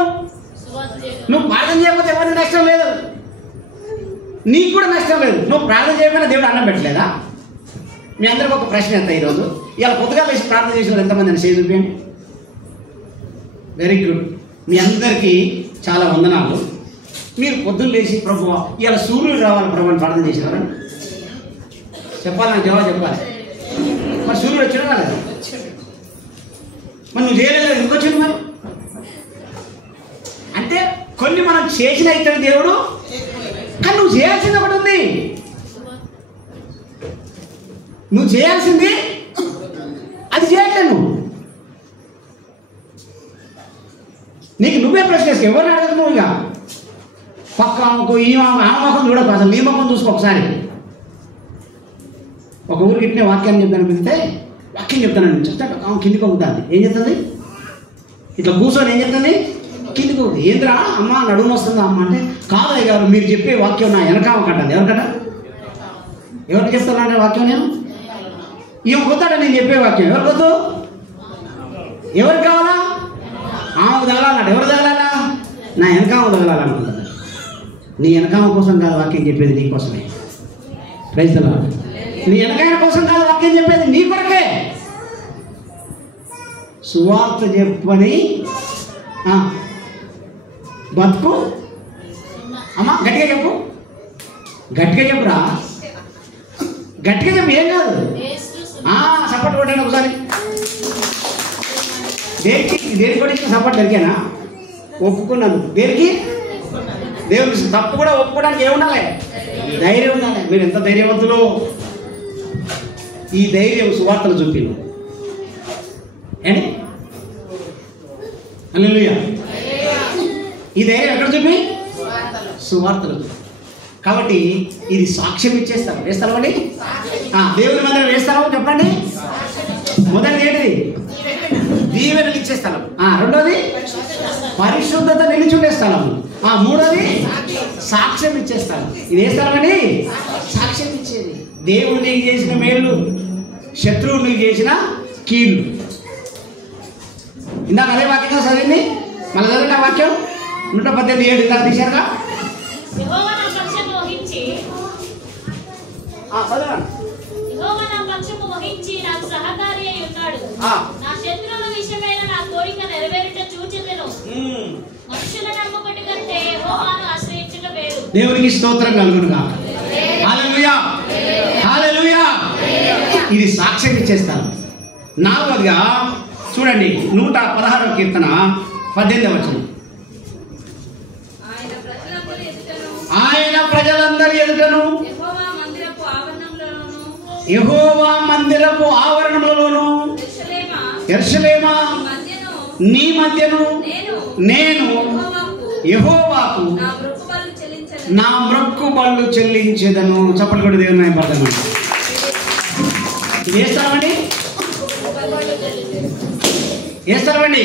నువ్వు ప్రార్థన చేయకపోతే ఎవరికి నష్టం లేదు, నీకు కూడా నష్టం లేదు. నువ్వు ప్రార్థన చేయకపోయినా దేవుడు అన్నం పెట్టలేదా? మీ అందరికి ఒక ప్రశ్న ఎంత ఈరోజు, ఇలా పొద్దుగా వేసి ప్రార్థన చేసిన వాళ్ళు ఎంతమంది అని చేసి చూపించండి. వెరీ గుడ్, మీ అందరికీ చాలా వందనాలు. మీరు పొద్దున్న లేచి ప్రభువా ఇలా సూర్యుడు రావాలి ప్రభు అని ప్రార్థన చేసినారని చెప్పాలని జవాబు చెప్పాలి. మరి సూర్యుడు వచ్చినా లేదా? మరి నువ్వు చేయలేదు, ఎందుకు వచ్చింది మరి? అంటే కొన్ని మనం చేసిన ఇతడు దేవుడు, కానీ నువ్వు చేయాల్సింది ఒకటి ఉంది. నువ్వు చేయాల్సింది అది చేయట్లేదు. నువ్వు నీకు నువ్వే ప్రశ్న వేసుకో, ఎవరిని అడగదు. నువ్వు ఇక పక్క ఆమెకు ఈ ఆమెకం చూడకు, అసలు నీ ముఖం చూసుకో ఒకసారి. ఒక ఊరికి ఇట్నే వాక్యాన్ని చెప్తాను పిలిస్తే వాక్యం చెప్తానండి చెప్తాడు, ఆమె కిందికి అవుతుంది. ఏం చెప్తుంది? ఇట్లా కూర్చొని ఏం చెప్తుంది? కిందికి అవుతుంది. ఏంద్రా అమ్మ నడుము వస్తుందా అమ్మ అంటే, కాదయ్య గారు మీరు చెప్పే వాక్యం నా వెనకామ కట్టండి. ఎవరికట? ఎవరికి చెప్తానంటే వాక్యం నేను ఈమె కొత్తాడ నేను చెప్పే వాక్యం ఎవరు కొద్దు? ఎవరికి కావాలా? ఆమెకు తగలాలన్నాడు. ఎవరు తగలాలా? నా వెనకామ తగలాలనుకుంటుంది. నీ వెనకామ కోసం కాదు వాక్యం చెప్పేది, నీ కోసమే. Praise the lord. నీ వెనకాయన కోసం కాదు వాక్యం చెప్పేది, నీ కొరకే. సువార్త చెప్పని బతుకు. అమ్మా గట్టిగా చెప్పు, గట్టిగా చెప్పురా, గట్టిగా చెప్పు. ఏం కాదు, సపోర్ట్ కొట్టాను ఒకసారి. దేనికి కొట్టించిన సపోర్ట్ దొరికేనా? ఒప్పుకున్నాను. దేనికి? దేవుని తప్పు కూడా ఒప్పుకోవడానికి ఏముండాలి? ధైర్యం ఉండాలి. మీరు ఎంత ధైర్యవంతులు! ఈ ధైర్యం సువార్తలు చూపిను. ఏంటి? హల్లెలూయా. ఈ ధైర్యం ఎక్కడ చూపి? సువార్తలు చూపి. కాబట్టి ఇది సాక్ష్యం ఇచ్చేస్తాం. వేస్తామండి, దేవుని మందిరం వేస్తాము. చెప్పండి. మొదటిది ఏంటిది? దీవెనలు ఇచ్చే స్థలం. రెండోది పరిశుద్ధత నిలిచుండే స్థలం. మూడోది సాక్ష్యం ఇచ్చే స్థలం. ఇది ఏ స్థలం అండి? సాక్ష్యం ఇచ్చేది. దేవుడు నీకు చేసిన మేలు, శత్రువు నీకు చేసిన కీలు. ఇందాక అదే వాక్యం చదివింది, మళ్ళీ చదివిన వాక్యం 118:7 ఇందాక తీశారుగా. దేవునికి స్తోత్రం కలుగునుగా. హల్లెలూయా, హల్లెలూయా. ఇది సాక్ష్యం ఇచ్చేస్తాను. నాలుగోదిగా చూడండి, 116వ కీర్తన 18వ వచనం. ఆయన ప్రజలందరి ఎదుటను యెహోవా మందిరపు ఆవరణంలోను యెరూషలేమా నీ మధ్యను నేను యెహోవాకు నా మొక్కుబళ్ళు చెల్లించేదను. చప్పట్లు కొట్టి దేవుని మహిమపడతాను. ఇది వేస్తామండి, వేస్తామండి.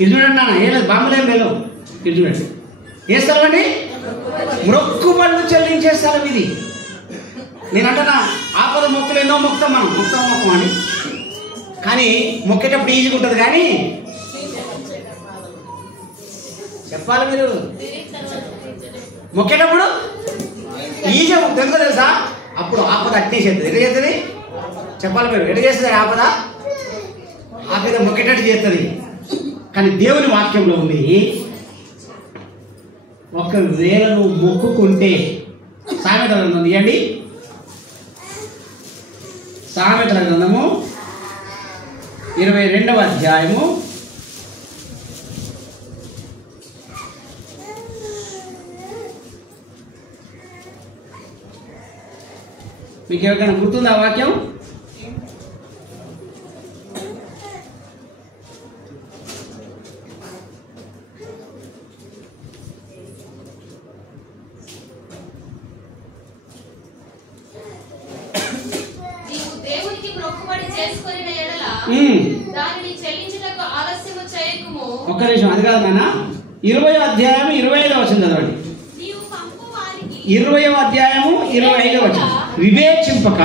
ఇది చూడండి నాన్న, ఏ లేదు బాంబులేం లేవు. ఇది చూడండి, వేస్తామండి. మొక్కుబళ్ళు చెల్లించే స్థలం ఇది. నేను అంటున్నా, ఆపద మొక్కలు ఎన్నో మొక్కుతాం మనం, మొక్కం అని. కానీ మొక్కేటప్పుడు ఈజీగా ఉంటుంది, కానీ చెప్పాలి మీరు. మొక్కేటప్పుడు ఈజీగా తెలుసు తెలుసా? అప్పుడు ఆపద అట్టేసేస్తుంది. ఎట్లా చేస్తుంది చెప్పాలి మీరు? ఎట్లా చేస్తుంది ఆపద? ఆపద మొక్కేటట్టు చేస్తుంది. కానీ దేవుని వాక్యంలో ఉంది, ఒకవేళ నువ్వు మొక్కుకుంటే, సామెతల గ్రంథం తీయండి, సామెతల గ్రంథము 22వ అధ్యాయము మీకు ఎవరికైనా గుర్తుందా ఆ వాక్యం? ఒక్క నిమిషం, అది కాదు నాన్న. 20వ అధ్యాయం 25వ వచనం చదవండి. 20వ అధ్యాయము 25వ వచనం. వివేచింపక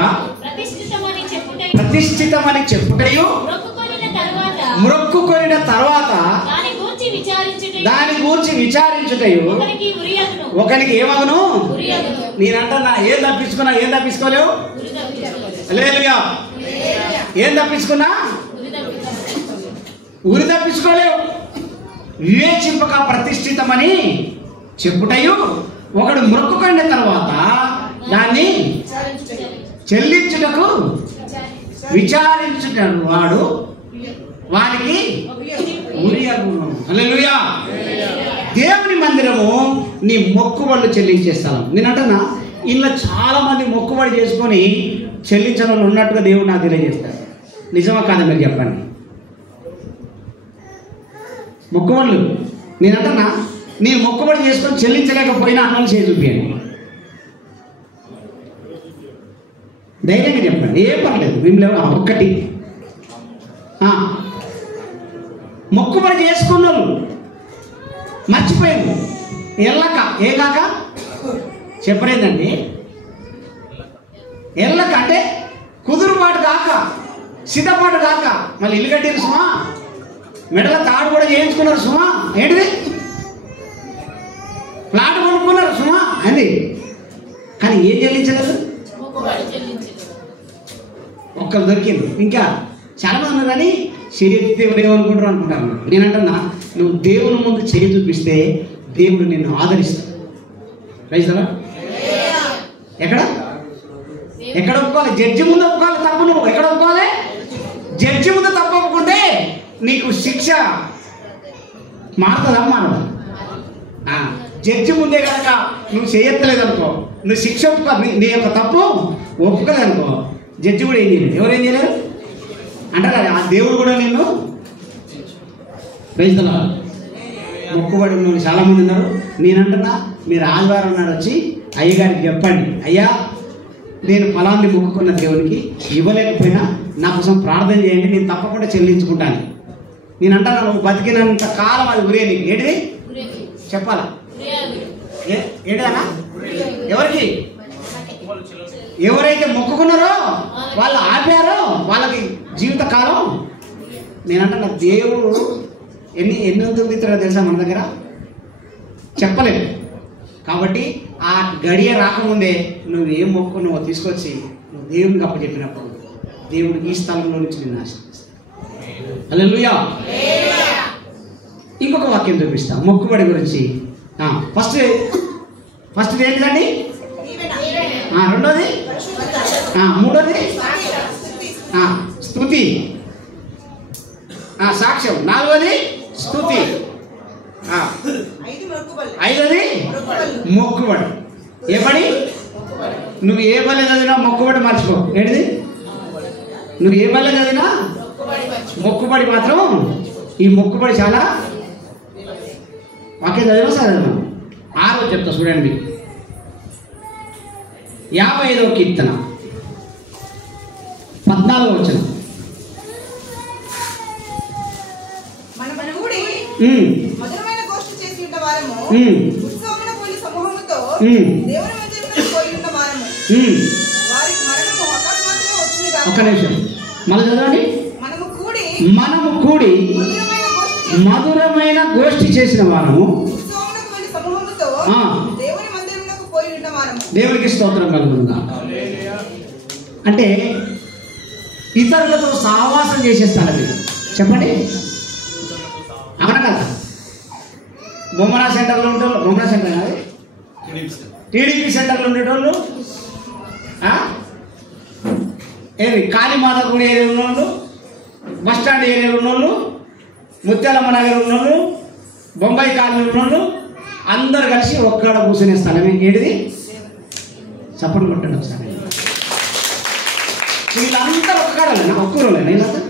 ప్రతిష్ఠితమని చెప్పుటయు మ్రొక్కుకొనిన తర్వాత దాని గూర్చి విచారించుటయు ఒకనికి ఏమగును? నేనంటున్నా, ఏం తప్పించుకోలేవు. హల్లెలూయా. ఏం తప్పించుకున్నా? ఉరి తప్పించుకోలేవు. వివేచింపక ప్రతిష్ఠితమని చెప్పుటయు ఒకడు మ్రొక్కుకొనిన తర్వాత దాన్ని చెల్లించుటకు విచారించుటను వాడు వానికి ఉరి అగును. హల్లెలూయా. దేవుని మందిరము నీ మొక్కుబడులు చెల్లించే స్థలం. నేనంటున్నా, ఇలా చాలా మంది మొక్కుబడి చేసుకొని చెల్లించడం వాళ్ళు ఉన్నట్టుగా దేవుడు నాకు తెలియజేస్తాడు. నిజమా కాదా మీరు చెప్పండి? మొక్కుబడులు నేనంటున్నా, నేను మొక్కుబడి చేసుకొని చెల్లించలేకపోయినా అన్నలు చేసి చూపించండి. ధైర్యంగా చెప్పండి, ఏం పర్లేదు. మేము ఒక్కటి మొక్కుబడి చేసుకున్నారు, మర్చిపోయింది. ఎల్లక ఏ కాక చెప్పలేదండి. ఎల్లక అంటే కుదురుబాటు కాక, సిద్ధపాటు కాక. మళ్ళీ ఇల్లు కట్టారు సుమా, మెడల తాడు కూడా చేయించుకున్నారు సుమా. ఏంటిది? ప్లాట్ కొనుక్కున్నారు సుమా అండి. కానీ ఏం చెల్లించలేదు, ఒక్కరు దొరికింది. ఇంకా చాలా మంది ఉన్నారు కానీ శరీర దేవుడు ఏమనుకుంటారు అనుకుంటారు. నేనంటున్నా, నువ్వు దేవుని ముందు చేయి చూపిస్తే దేవుడు నిన్ను ఆదరిస్తాడు. రైతులా ఎక్కడ ఒప్పుకోవాలి? జడ్జి ముందు ఒప్పుకోవాలి తప్పు. నువ్వు ఎక్కడ ఒప్పుకోవాలి? జడ్జి ముందు తప్పు ఒప్పుకుంటే నీకు శిక్ష మారుతుందా? మారదా? జడ్జి ముందే కనుక నువ్వు చేయట్లేదు అనుకో, నువ్వు శిక్ష ఒప్పుకో, నీ యొక్క తప్పు ఒప్పుకోలేదనుకో, జడ్జి కూడా ఏం చేయలేదు. ఎవరేం చేయలేరు అంటారు. ఆ దేవుడు కూడా నిన్ను రైతులా మొక్కుబడి ఉన్న చాలా మంది ఉన్నారు. నేనంటున్నా, మీరు ఆదివారం నాడు వచ్చి అయ్యగారికి చెప్పండి, అయ్యా నేను ఫలాన్ని మొక్కుకున్న దేవునికి ఇవ్వలేకపోయినా నా కోసం ప్రార్థన చేయండి, నేను తప్పకుండా చెల్లించుకుంటాను. నేను అంటాను, నువ్వు బతికినంత కాలం అది ఉరే నీకు. ఏంటిది చెప్పాలా? ఏంటిదన్నా? ఎవరికి? ఎవరైతే మొక్కుకున్నారో వాళ్ళు ఆపారో వాళ్ళకి జీవితకాలం. నేనంటున్నా, దేవుడు ఎన్ని వంతులు ఇస్తాడో తెలుసా మన దగ్గర? చెప్పలేదు. కాబట్టి ఆ గడియ రాకముందే నువ్వు ఏం మొక్కు నువ్వు తీసుకొచ్చి నువ్వు దేవునికి అప్పచెప్పినప్పుడు దేవుడికి ఈ స్థలంలో నుంచి నిన్ను ఆశీర్వదిస్తాడు. హల్లెలూయా. ఇంకొక వాక్యం చూపిస్తా మొక్కుబడి గురించి. ఫస్ట్ ఏంటిదండి? రెండోది, మూడోది స్తుతి, సాక్ష్యం, నాలుగోది స్తుతి, ఐదోది మొక్కుబడి. ఏ పని? నువ్వు ఏ పని చదివినా మొక్కుబడి మర్చిపో. ఏంటిది? నువ్వు ఏ పని చదివినా మొక్కుబడి మాత్రం. ఈ మొక్కుబడి చాలా వాక్యం చదివా సార్. 6వ చెప్తా చూడండి. 55వ కీర్తన 14వ వచనం. మధురమైన గోష్ఠి చేసి ఉన్న వారము, ఉత్సవమున పోయి సమూహముతో దేవుని మందిరమునకు పోయి ఉన్న వారము, వారికి మరణము అకస్మాత్తుగా వచ్చింది కాదు. ఒక్క నిమిషం మళ్ళీ చదవండి. మనము కూడి మధురమైన గోష్ఠి చేసిన వారము, ఉత్సవమునకు పోయి సమూహముతో దేవుని మందిరమునకు పోయి ఉన్న వారము. దేవునికి స్తోత్రం కలుగునుగా. అంటే ఇతరులతో సహవాసం చేసేస్తాను. మీరు చెప్పండి, అవునా కదా? బొమ్మరా సెంటర్లో ఉండేవాళ్ళు, బొమ్మరా సెంటర్ కాదు, టీడీపీ సెంటర్లో ఉండేటోళ్ళు, ఏది కాళీమాత గుడి ఏరియాలో ఉన్నోళ్ళు, బస్టాండ్ ఏరియాలో ఉన్నోళ్ళు, ముత్యాలమ్మ నగర్ ఉన్నోళ్ళు, బొంబాయి కాలనీ ఉన్నోళ్ళు అందరు కలిసి ఒక్కడ కూర్చునే స్థలం ఏంటిది? చప్పట్లు కొట్టండి ఒకసారి. వీళ్ళందరూ ఒక్కడాలేనా? ఒక్కరోలేనా వీళ్ళంతా?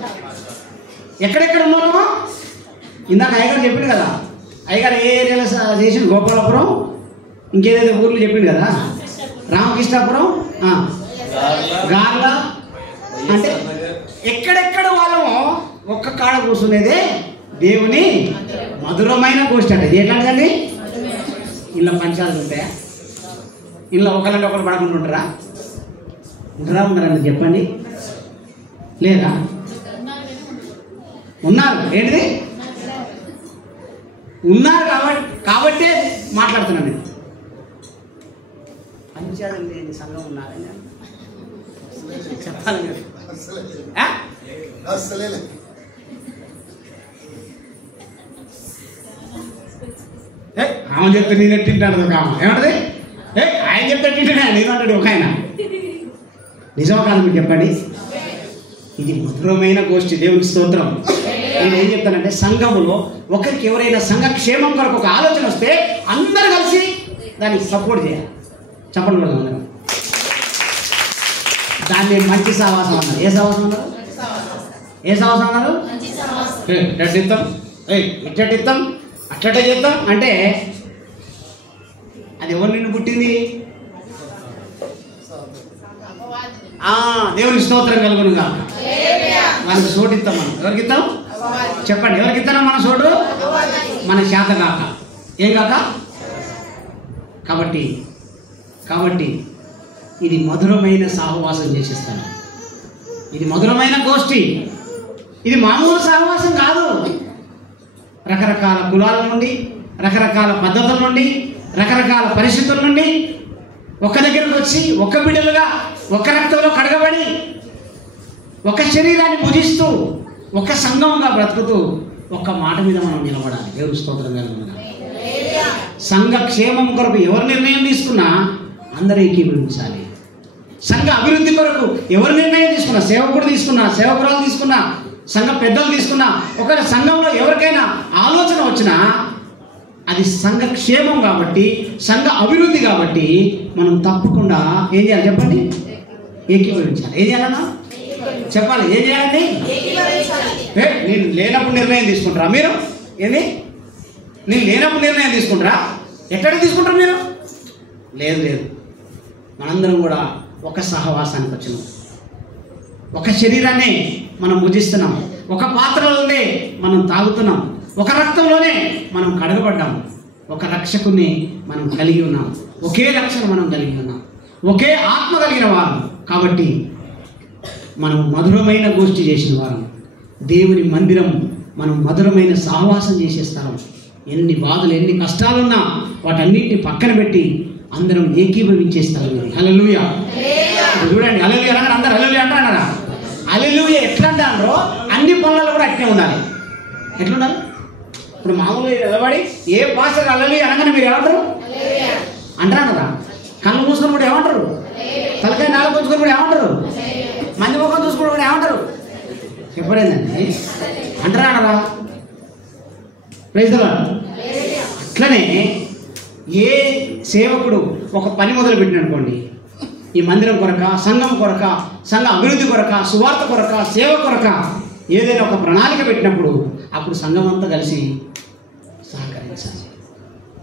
ఎక్కడెక్కడ ఉన్నామో ఇందాక అయ్యగారు చెప్పిండు కదా, అయ్యగారు ఏ ఏరియాలో చేసిండు? గోపాలపురం, ఇంకేదైతే ఊర్లు చెప్పిండు కదా, రామకృష్ణాపురం, గార్ల, అంటే ఎక్కడెక్కడ వాళ్ళమో ఒక్క కాడ కూర్చునేదే దేవుని మధురమైన గోష్ఠి అంటే. ఇది ఎట్లాంటిదండి? ఇళ్ళ పంచాలు ఉంటాయా? ఇళ్ళ ఒకళ్ళంటే ఒకరు పడకుండా ఉంటారా? ఉన్నారండి చెప్పండి. లేదా? ఉన్నారు. ఏంటిది? ఉన్నారు కాబట్టే మాట్లాడుతున్నాను నేను. పంచాలు లేని సంఘం ఉన్నారని చెప్పాలి మీరు. ఆమె చెప్తే నేను తింటాడు ఒక ఆమె ఏమంటది? ఆయన చెప్తే తింటాడా? నేను అంటాడు ఒక ఆయన. నిజమా కాదు మీరు చెప్పండి? ఇది మధురమైన గోష్ఠి. దేవుని స్తోత్రం. నేను ఏం చెప్తానంటే, సంఘములో ఒకరికి ఎవరైనా సంఘ క్షేమం కొరకు ఒక ఆలోచన వస్తే అందరూ కలిసి దానికి సపోర్ట్ చేయాలి. చెప్పండి కూడా అందరం. దాన్ని మంచి సహవాసం అన్నారు. ఏ సహవాసం అన్నారు? ఏ సహవాసం అన్నారు? ఇట్టిస్తాం, ఇట్టటిస్తాం, అట్లటే చేద్దాం అంటే అది ఎవరు నిన్ను పుట్టింది? దేవుని స్తోత్రం కలుగునుగా. మనకు చోటు ఇస్తాం. మనం ఎవరికి ఇస్తాం? చెప్పండి, ఎవరికి ఇస్తాం మన చోటు? మన శాత కాక. ఏం కాక? కాబట్టి ఇది మధురమైన సహవాసం చేసేస్తాను. ఇది మధురమైన గోష్ఠి. ఇది మామూలు సహవాసం కాదు. రకరకాల కులాల నుండి, రకరకాల పద్ధతుల నుండి, రకరకాల పరిస్థితుల నుండి ఒక దగ్గరకు వచ్చి ఒక బిడ్డలుగా ఒక రక్తంలో కడగబడి ఒక శరీరాన్ని భుజిస్తూ ఒక సంఘంగా బ్రతుకుతూ ఒక్క మాట మీద మనం నిలబడాలి. దేవుని స్తోత్రం కలుగునుగా. సంఘ క్షేమం కొరకు ఎవరు నిర్ణయం తీసుకున్నా అందరూ ఏకీభవించాలి. సంఘ అభివృద్ధి కొరకు ఎవరు నిర్ణయం తీసుకున్నా, సేవకుడు తీసుకున్నా, సేవకురాలు తీసుకున్నా, సంఘ పెద్దలు తీసుకున్నా, ఒకవేళ సంఘంలో ఎవరికైనా ఆలోచన వచ్చినా అది సంఘ క్షేమం కాబట్టి, సంఘ అభివృద్ధి కాబట్టి మనం తప్పకుండా ఏం చేయాలి చెప్పండి? ఏకీభవించాలి. ఏం చేయాలన్నా చెప్పాలి. ఏం చేయాలండి? నేను లేనప్పుడు నిర్ణయం తీసుకుంటారా మీరు? ఏంది? నేను లేనప్పుడు నిర్ణయం తీసుకుంటారా? ఎక్కడ తీసుకుంటారు మీరు? లేదు. మనందరం కూడా ఒక సహవాసానికి వచ్చినాం. ఒక శరీరాన్ని మనం భుజిస్తున్నాం. ఒక పాత్రలోనే మనం తాగుతున్నాం. ఒక రక్తంలోనే మనం కడగబడ్డాం. ఒక రక్షకుని మనం కలిగి ఉన్నాం. ఒకే రక్షణ మనం కలిగి ఉన్నాం. ఒకే ఆత్మ కలిగిన వారు కాబట్టి మనం మధురమైన గోష్ఠి చేసిన వారు. దేవుని మందిరం మనం మధురమైన సహవాసం చేసే స్థలం. ఎన్ని బాధలు, ఎన్ని కష్టాలున్నా వాటన్నిటిని పక్కన పెట్టి అందరం ఏకీభవించే స్థలం ఇది. హల్లెలూయా. చూడండి, హల్లెలూయా అనగానే అందరు హల్లెలూయా అంటారా? హల్లెలూయా ఎట్లా అంటారో అన్ని పనులలో కూడా అట్నే ఉండాలి. ఎట్లుండాలి? ఇప్పుడు మామూలుగా నిలబడి ఏ పాస్టర్ హల్లెలూయా అనగానే మీరు ఏమంటారు? అంటారా కదా? కళ్ళు మూసుకొని కూడా ఏమంటారు? తలకాయ నాలుగు ఉంచుకొని కూడా ఏమంటారు? మంది ముఖం చూసుకుని కూడా ఏమంటారు? చెప్పలేదండి. అంటారా అనరా? Praise the lord. అట్లనే ఏ సేవకుడు ఒక పని మొదలు పెట్టిననుకోండి, ఈ మందిరం కొరక, సంఘం కొరక, సంఘ అభివృద్ధి కొరక, సువార్త కొరక, సేవ కొరక ఏదైనా ఒక ప్రణాళిక పెట్టినప్పుడు అప్పుడు సంఘం అంతా కలిసి సహకరించాలి.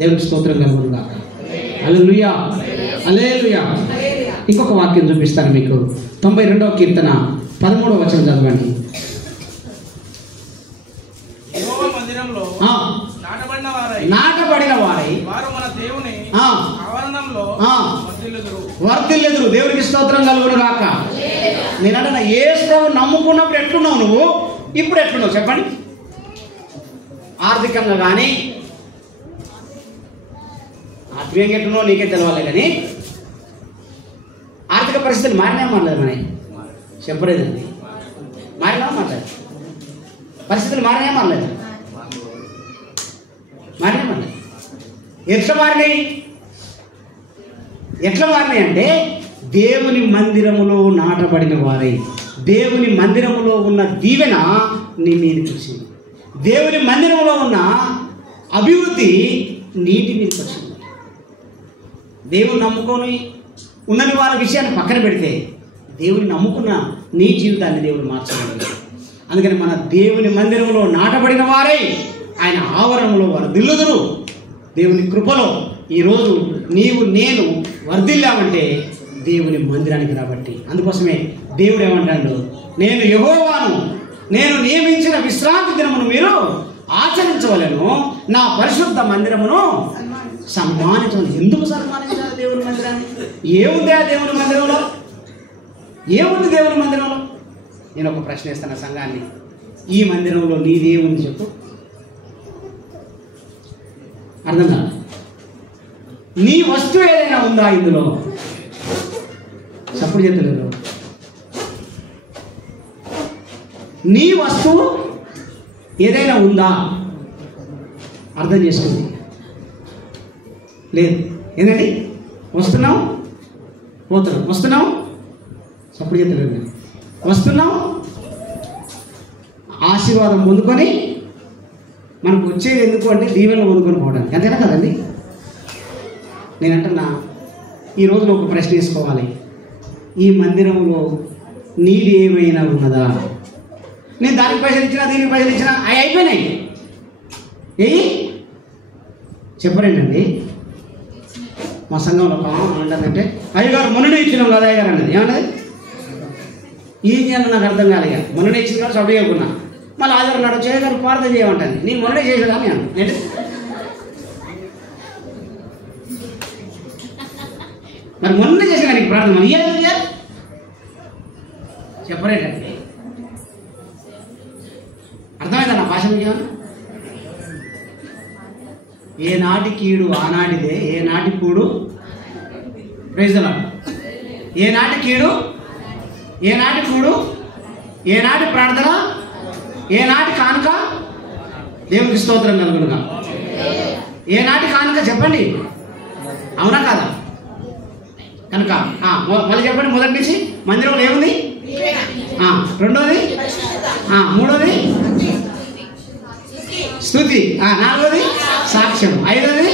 దేవునికి స్తోత్రం కలుగునుగాక. హల్లెలూయా, హల్లెలూయా. ఇంకొక వాక్యం చూపిస్తాను మీకు. 92వ కీర్తన 13వ వచనం చదవండి. నాటబడిన వారై వర్ధిల్లుదురు. దేవునికి స్తోత్రం కలుగునుగాక. నేనంటే యేసు ప్రభువు నమ్ముకున్నప్పుడు ఎట్లున్నావు నువ్వు, ఇప్పుడు ఎట్లున్నావు చెప్పండి? ఆర్థికంగా కానీ ఆత్మీయంగా ఎట్లున్నావు నీకే తెలవాలి. కానీ ఆర్థిక పరిస్థితులు మారినా మారలేదు మన చెప్పలేదండి. మారినా మారలేదు. పరిస్థితులు మారినా మారలేదు. మారినా మారలేదు. ఎట్లా మారినాయి అంటే దేవుని మందిరములో నాటబడిన వారై, దేవుని మందిరములో ఉన్న దీవెన నీ మీదకి వచ్చింది. దేవుని మందిరంలో ఉన్న అభివృద్ధి నీటి మీదకి వచ్చింది. దేవుని నమ్ముకొని ఉన్నది వారి విషయాన్ని పక్కన పెడితే దేవుని నమ్ముకున్న నీ జీవితాన్ని దేవుడు మార్చగలడు. అందుకని మన దేవుని మందిరంలో నాటబడిన వారై ఆయన ఆవరణలో వర్ధిల్లుదురు. దేవుని కృపలో ఈరోజు నీవు నేను వర్ధిల్లామంటే దేవుని మందిరానికి రాబట్టి. అందుకోసమే దేవుడు ఏమంటాడు, నేను యెహోవాను, నేను నియమించిన విశ్రాంతి దినమును మీరు ఆచరించవలెను, నా పరిశుద్ధ మందిరమును సన్మానించవలను. ఎందుకు సన్మానించాలి దేవుని మందిరాన్ని? ఏముంది ఆ దేవుని మందిరంలో? ఏముంది దేవుని మందిరంలో? నేను ఒక ప్రశ్న ఇస్తాను సంఘాన్ని, ఈ మందిరంలో నీదేముంది చెప్పు? అర్థం కాదు. నీ వస్తువు ఏదైనా ఉందా ఇందులో? సప్పుడు చేతులలో నీ వస్తువు ఏదైనా ఉందా? అర్థం చేసుకుంది లేదు. ఏంటండి? వస్తున్నాం పోతున్నాం, వస్తున్నాం సప్పుడు చేతులలో వస్తున్నాం, ఆశీర్వాదం పొందుకొని మనకు వచ్చేది ఎందుకు అంటే దీవెనలు పొందుకొని పోవడానికి, అంతేనా కదండి? నేనంటున్నా ఈ రోజున ఒక ప్రశ్న వేసుకోవాలి, ఈ మందిరంలో నీది ఏమైనా ఉన్నదా? నేను దానికి పైసలు ఇచ్చినా దీనికి పైసలు ఇచ్చినా అవి అయిపోయినాయి. చెప్పరేంటండి? మా సంఘంలో ఒక అంటుందంటే అయ్యగారు మొన్ననే ఇచ్చినాం కదా అయ్యగారు అన్నది. ఏమన్నది? ఏం చేయాలి నాకు అర్థం కాలేక మొన్ననే ఇచ్చిన కాబట్టి సభ చేయకున్నా, మళ్ళీ ఆధార్ నాడు చేయగారు ప్రార్థన చేయమంటుంది. నేను మొన్ననే చేసేదా నేను మరి మొన్న చేసిన నీకు ప్రార్థన మరి చేయాలి చెప్పరేటండి? అర్థమైందా నా భాష? మీకు ఏనాటి కీడు ఆనాటిదే, ఏనాటి కూడు ప్రైజ్లా, ఏనాటి కీడు ఏనాటి కూడు, ఏనాటి ప్రార్థన ఏనాటి కానుక దేవునికి స్తోత్రం కలుగునుగా. ఏనాటి కానుక చెప్పండి, అవునా కాదా? కనుక మళ్ళీ చెప్పండి, మొదటి నుంచి మందిరంలో ఏముంది? రెండోది, మూడోది స్తుతి, నాలుగోది సాక్ష్యం, ఐదోది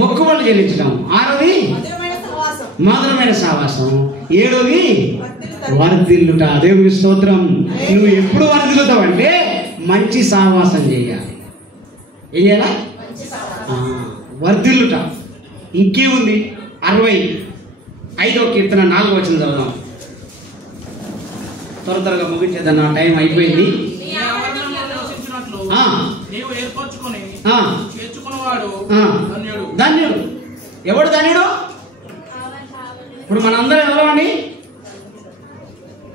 మొక్కుబళ్ళు చెల్లించడం, ఆరోది మధురమైన సహవాసం, ఏడోది వర్ధిల్లుట. దేవుని స్తోత్రం. నువ్వు ఎప్పుడు వర్ధిల్లుతావంటే మంచి సహవాసం చేయాలి. ఏం చేయాలా? వర్ధిల్లుట. ఇంకేముంది? 65వ కీర్తన 4వ వచనం చదువుదాం. త్వరగా ముగించేద్దాం, నా టైం అయిపోయింది. ధన్యుడు. ఎవడు ధన్యుడు? ఇప్పుడు మనందరం ఎవరమండి?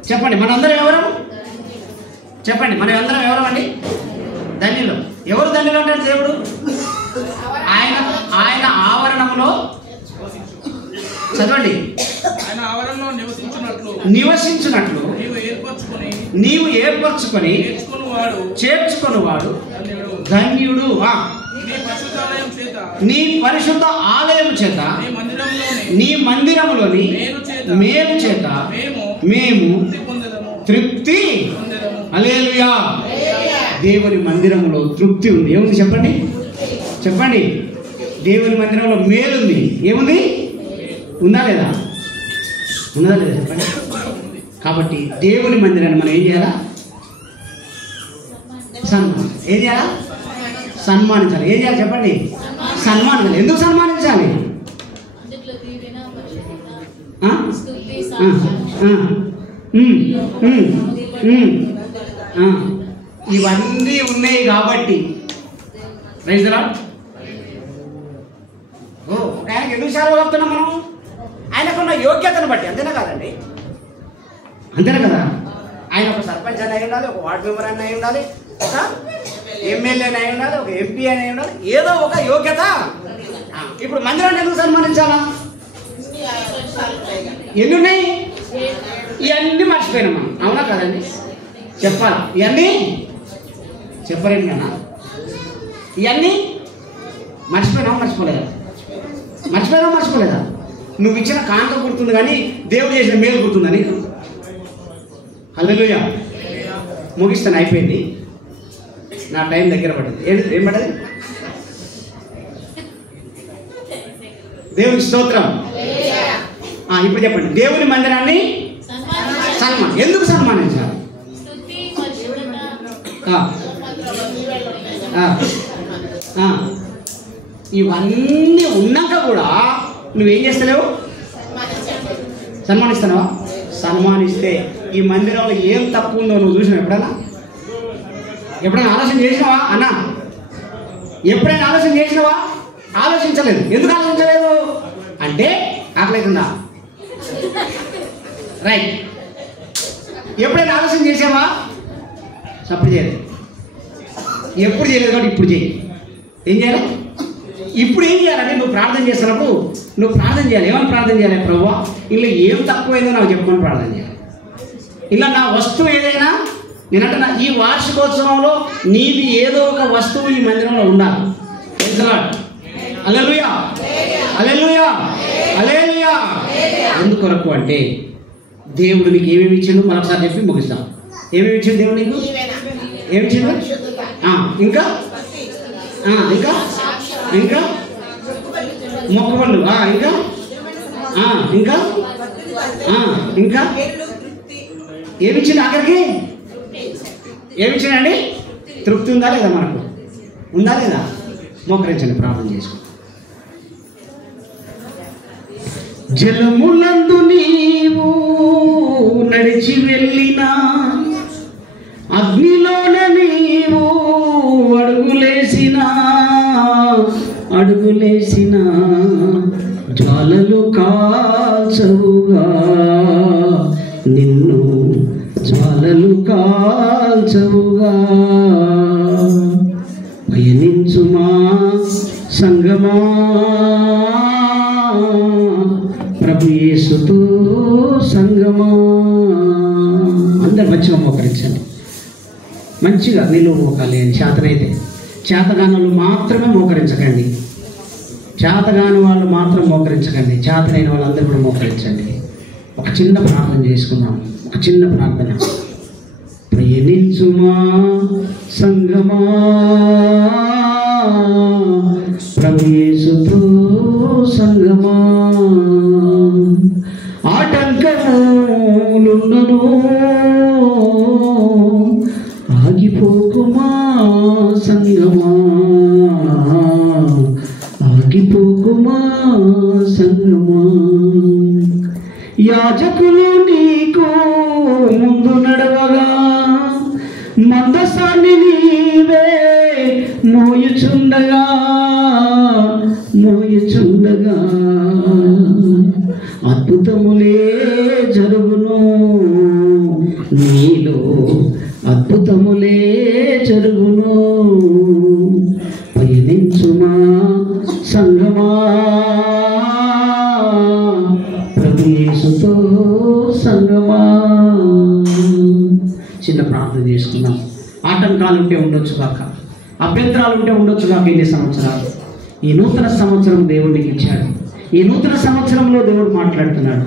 చెప్పండి, మనందరం ఎవరు? చెప్పండి, మనం అందరం ఎవరమండి? ధన్యులు. ఎవరు ధన్యులు అంటాడు దేవుడు? ఆయన ఆవరణంలో చదవండి, నివసించినట్లు నీవు ఏర్పరచుకొని చేర్చుకొనివాడు ధన్యుడు. నీ పరిశుద్ధ ఆలయం చేత, నీ మందిరములోని మేలు చేత మేము తృప్తి. హల్లెలూయా. దేవుని మందిరంలో తృప్తి ఉంది. ఏముంది చెప్పండి? చెప్పండి. దేవుని మందిరంలో మేలుంది. ఏముంది? ఉందా లేదా? ఉన్నదా లేదా? చెప్పండి. కాబట్టి దేవుని మందిరాన్ని మనం ఏం చేయాలా? ఏం చేయాలా? సన్మానించాలి. ఏం చేయాలి చెప్పండి? సన్మానించాలి. ఎందుకు సన్మానించాలి? ఇవన్నీ ఉన్నాయి కాబట్టి ప్రైజ్ ది లార్డ్. ఆయనకి ఎందుకు సేవ చెప్తున్నాం మనం? ఆయనకున్న యోగ్యతను బట్టి. అంతేనా కాదండి? అంతేనా కదా? ఆయన ఒక సర్పంచ్ అని అయి ఉండాలి, ఒక వార్డు మెంబర్ అని అయి ఉండాలి, ఒక ఎమ్మెల్యే అని అయి ఉండాలి, ఒక ఎంపీ అని అయి ఉండాలి, ఏదో ఒక యోగ్యత. ఇప్పుడు మందిరాన్ని ఎందుకు సన్మానించాలా? ఎన్ని ఉన్నాయి? ఇవన్నీ మర్చిపోయినాం మనం. అవునా కదండి? చెప్పాలా? ఇవన్నీ చెప్పలేను కదా? ఇవన్నీ మర్చిపోలేదా? నువ్వు ఇచ్చిన కాంత గుర్తుంది కానీ దేవుడు చేసిన మేలు గుర్తుందని. హల్లెలూయా. ముగిస్తాను, అయిపోయింది, నా టైం దగ్గర పడ్డది. ఏం పడ్డది? దేవునికి స్తోత్రం. ఇప్పుడు చెప్పండి, దేవుని మందిరాన్ని ఎందుకు సన్మానించాలి? ఇవన్నీ ఉన్నాక కూడా నువ్వేం చేస్తలేవు? సన్మానిస్తున్నావా? సన్మానిస్తే ఈ మందిరంలో ఏం తప్పు ఉందో నువ్వు చూసినావు? ఎప్పుడైనా ఆలోచన చేసినావా అన్న? ఎప్పుడైనా ఆలోచన చేసినావా? ఆలోచించలేదు. ఎందుకు ఆలోచించలేదు అంటే ఆకలేకుండా. రైట్. ఎప్పుడైనా ఆలోచన చేసావా? సప్పుడు చేయలేదు. ఎప్పుడు చేయలేదు కాబట్టి ఇప్పుడు చేయి. ఏం చేయాలి? ఇప్పుడు ఏం చేయాలంటే నువ్వు ప్రార్థన చేస్తున్నప్పుడు నువ్వు ప్రార్థన చేయాలి. ఏమని ప్రార్థన చేయాలి? ప్రభువా, ఇలా ఏం తక్కువైందో నాకు చెప్పమని ప్రార్థన చేయాలి. ఇలా నా వస్తువు ఏదైనా నేనంటే ఈ వార్షికోత్సవంలో నీది ఏదో ఒక వస్తువు ఈ మందిరంలో ఉండాలి. హల్లెలూయా, హల్లెలూయా, హల్లెలూయా. ఎందుకొరకు అంటే దేవుడు నీకు ఏమేమి ఇచ్చిండు మరొకసారి చెప్పి ముగిస్తాం. ఏమేమి ఇచ్చిండు దేవుడు నీకు? ఏమి ఇచ్చిండు? ఇంకా ఇంకా ఇంకా మొక్కబళ్ళు, ఇంకా ఇంకా ఇంకా ఏమిచ్చింది? ఆఖరికి ఏమిచ్చిందండి? తృప్తి ఉందా లేదా? మనకు ఉందా లేదా? మోకరించండి, ప్రార్థన చేసుకో. జలములందు నీవు నడిచి వెళ్ళినా, అగ్నిలోన నీవు అడుగులేసిన జ్వాలలు కాల్చవుగా, నిన్ను జ్వాలలు కాల్చవుగా. పయనించుమా సంగమా, ప్రభు యేసుతో సంగమా. అందరు మంచిగా మోకరించండి. మంచిగా నిలువు మోకాలి. చేతనైతే చేతగానులు మాత్రమే మోకరించకండి. చేతగాని వాళ్ళు మాత్రం మోకరించకండి. చేతనైన వాళ్ళందరూ కూడా మోకరించండి. ఒక చిన్న ప్రార్థన చేసుకుందాం. ఒక చిన్న ప్రార్థన. ప్రయాణించుమా సంగమా, ప్రభు యేసుతో సంగమా. ఆటంకములున్నను ఆగిపోకుమా సంగమా, ఆగిపోకుమా సంగమా. యాజకులు నీకు ముందు నడవగా, మందసాన్ని నీవే మోయుచుండగా అద్భుతములే జరుగును నీలో, అద్భుతములే జరుగును. పయనించుమా సంగమా, ప్రభు యేసుతో సంగమా. చిన్న ప్రార్థన చేసుకుందాం. ఆటంకాలు ఉంటే ఉండొచ్చు కాక, అభ్యంతరాలు ఉంటే ఉండొచ్చు కాక. ఇన్ని సంవత్సరాలు ఈ నూతన సంవత్సరం దేవుడికి ఇచ్చాడు. ఈ నూతన సంవత్సరంలో దేవుడు మాట్లాడుతున్నాడు.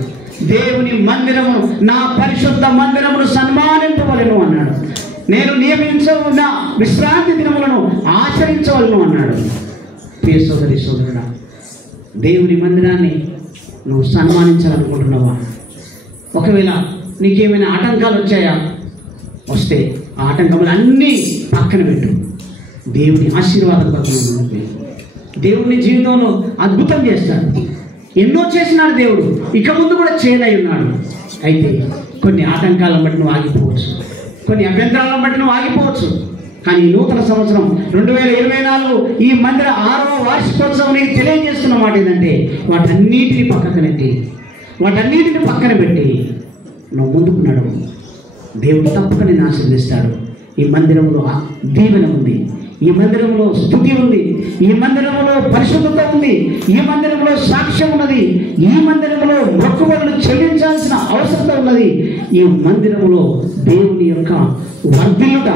దేవుని మందిరము, నా పరిశుద్ధ మందిరమును సన్మానింపవలను అన్నాడు. నేను నియమించవున్న విశ్రాంతి దినములను ఆచరించవలను అన్నాడు. ప్రియ సోదరి సోదరుడా, దేవుని మందిరాన్ని నువ్వు సన్మానించాలనుకుంటున్నావా? ఒకవేళ నీకేమైనా ఆటంకాలు వచ్చాయా? వస్తే ఆ ఆటంకములు అన్నీ పక్కన పెట్టు. దేవుని ఆశీర్వాదం పక్కన. దేవుని జీవితంలో అద్భుతం చేస్తాడు. ఎన్నో చేసినాడు దేవుడు, ఇక ముందు కూడా చేయలై ఉన్నాడు. అయితే కొన్ని ఆటంకాలను బట్టి నువ్వు ఆగిపోవచ్చు, కొన్ని అభ్యంతరాలను బట్టి నువ్వు ఆగిపోవచ్చు. కానీ ఈ నూతన సంవత్సరం 2024 ఈ మందిర 6వ వార్షికోత్సవం నీకు తెలియజేస్తున్న మాట ఏంటంటే, వాటన్నిటిని పక్కన పెట్టి నువ్వు ముందుకు నడువు. దేవుడు తప్పక నిన్ను ఆశీర్వదిస్తాడు. ఈ మందిరంలో దీవెన ఉంది, ఈ మందిరంలో స్తుతి ఉంది, ఈ మందిరంలో పరిశుద్ధత ఉంది, ఈ మందిరంలో సాక్ష్యం ఉన్నది, ఈ మందిరంలో మొక్కుబడులు చెల్లించాల్సిన అవసరం ఉన్నది. ఈ మందిరంలో దేవుని యొక్క వర్ధిల్లుట,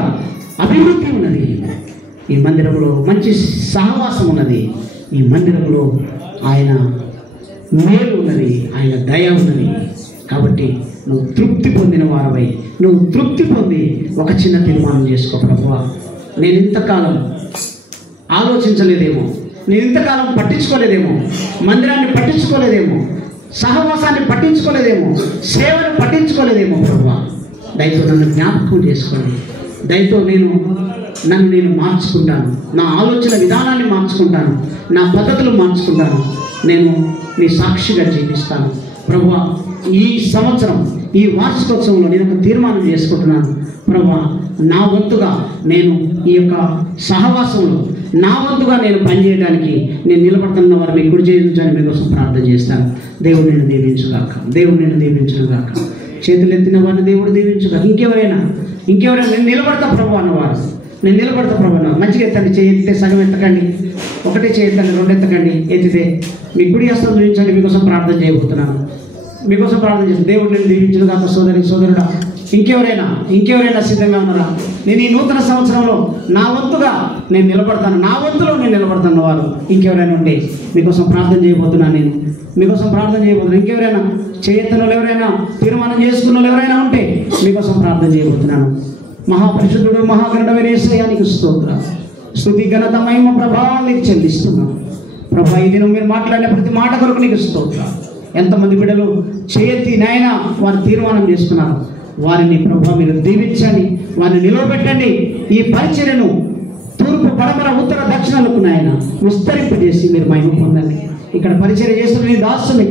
అభివృద్ధి ఉన్నది. ఈ మందిరంలో మంచి సహవాసం ఉన్నది. ఈ మందిరంలో ఆయన మేలు ఉన్నది, ఆయన దయ ఉన్నది. కాబట్టి నువ్వు తృప్తి పొందిన వారవై, నువ్వు తృప్తి పొంది ఒక చిన్న తీర్మానం చేసుకో. ప్రభువా, నేను ఇంతకాలం ఆలోచించలేదేమో, నేను ఇంతకాలం పట్టించుకోలేదేమో, మందిరాన్ని పట్టించుకోలేదేమో, సహవాసాన్ని పట్టించుకోలేదేమో, సేవను పట్టించుకోలేదేమో. ప్రభువా, దయతో నన్ను జ్ఞాపకం చేసుకోండి. దయతో నన్ను నేను మార్చుకుంటాను, నా ఆలోచన విధానాన్ని మార్చుకుంటాను, నా పద్ధతులు మార్చుకుంటాను, నేను నీ సాక్షిగా జీవిస్తాను. ప్రభువా, ఈ సంవత్సరం ఈ వార్షికోత్సవంలో నేను ఒక తీర్మానం చేసుకుంటున్నాను. ప్రభువా, నా వంతుగా నేను ఈ యొక్క సహవాసంలో నా వంతుగా నేను పనిచేయడానికి నేను నిలబడుతున్న వారిని కుడి చేయించాలని మీకోసం ప్రార్థన చేస్తాను. దేవుడు నేను దీవించుగాక, దేవుడు నేను దీవించుగాక. చేతులు ఎత్తిన వారిని దేవుడు దీవించుగాక. ఇంకెవరైనా నేను నిలబడతా ప్రభు అన్నవారు, నేను నిలబడతా ప్రభు అన్నవారు మంచిగా ఎత్తండి. ఎత్తితే సగం ఎత్తకండి, ఒకటే చేయెత్తండి, రెండు ఎత్తకండి. ఎత్తితే మీ కుడి హస్తం చూపించండి. మీకోసం ప్రార్థన చేయబోతున్నాను, మీకోసం ప్రార్థన చేస్తాను. దేవుడు నేను దీవించుగాక. సోదరుడా, ఇంకెవరైనా సిద్ధంగా ఉన్నారా? నేను ఈ నూతన సంవత్సరంలో నా వంతుగా నేను నిలబడతాను, నా వంతులో నేను నిలబడతాను. వారు ఇంకెవరైనా ఉంటే మీకోసం ప్రార్థన చేయబోతున్నాను. నేను మీకోసం ప్రార్థన చేయబోతున్నాను. ఇంకెవరైనా చేయెత్తన వాళ్ళు, ఎవరైనా తీర్మానం చేసుకున్న వాళ్ళు ఎవరైనా ఉంటే మీకోసం ప్రార్థన చేయబోతున్నాను. మహాపరిశుద్ధుడు, మహాగణుడైన యేసయ్యా, నీకు స్తోత్రం, స్తుతి, ఘనత, మహిమ, ప్రభావం నీకు చెల్లిస్తున్నాను. ప్రభా, ఈ దినం మీరు మాట్లాడిన ప్రతి మాట కొరకు నీకు స్తోత్రం. ఎంతమంది బిడ్డలు చేయెత్తి నాయన వారు తీర్మానం చేసుకున్నారు, వారిని ప్రభా మీరు దీవించండి, వారిని నిలవబెట్టండి. ఈ పరిచర్యను తూర్పు, పడమర, ఉత్తర, దక్షిణాలకు నాయన విస్తరింపజేసి మీరు మహిమ పొందండి. ఇక్కడ పరిచర్య చేస్తున్న నీ దాసుని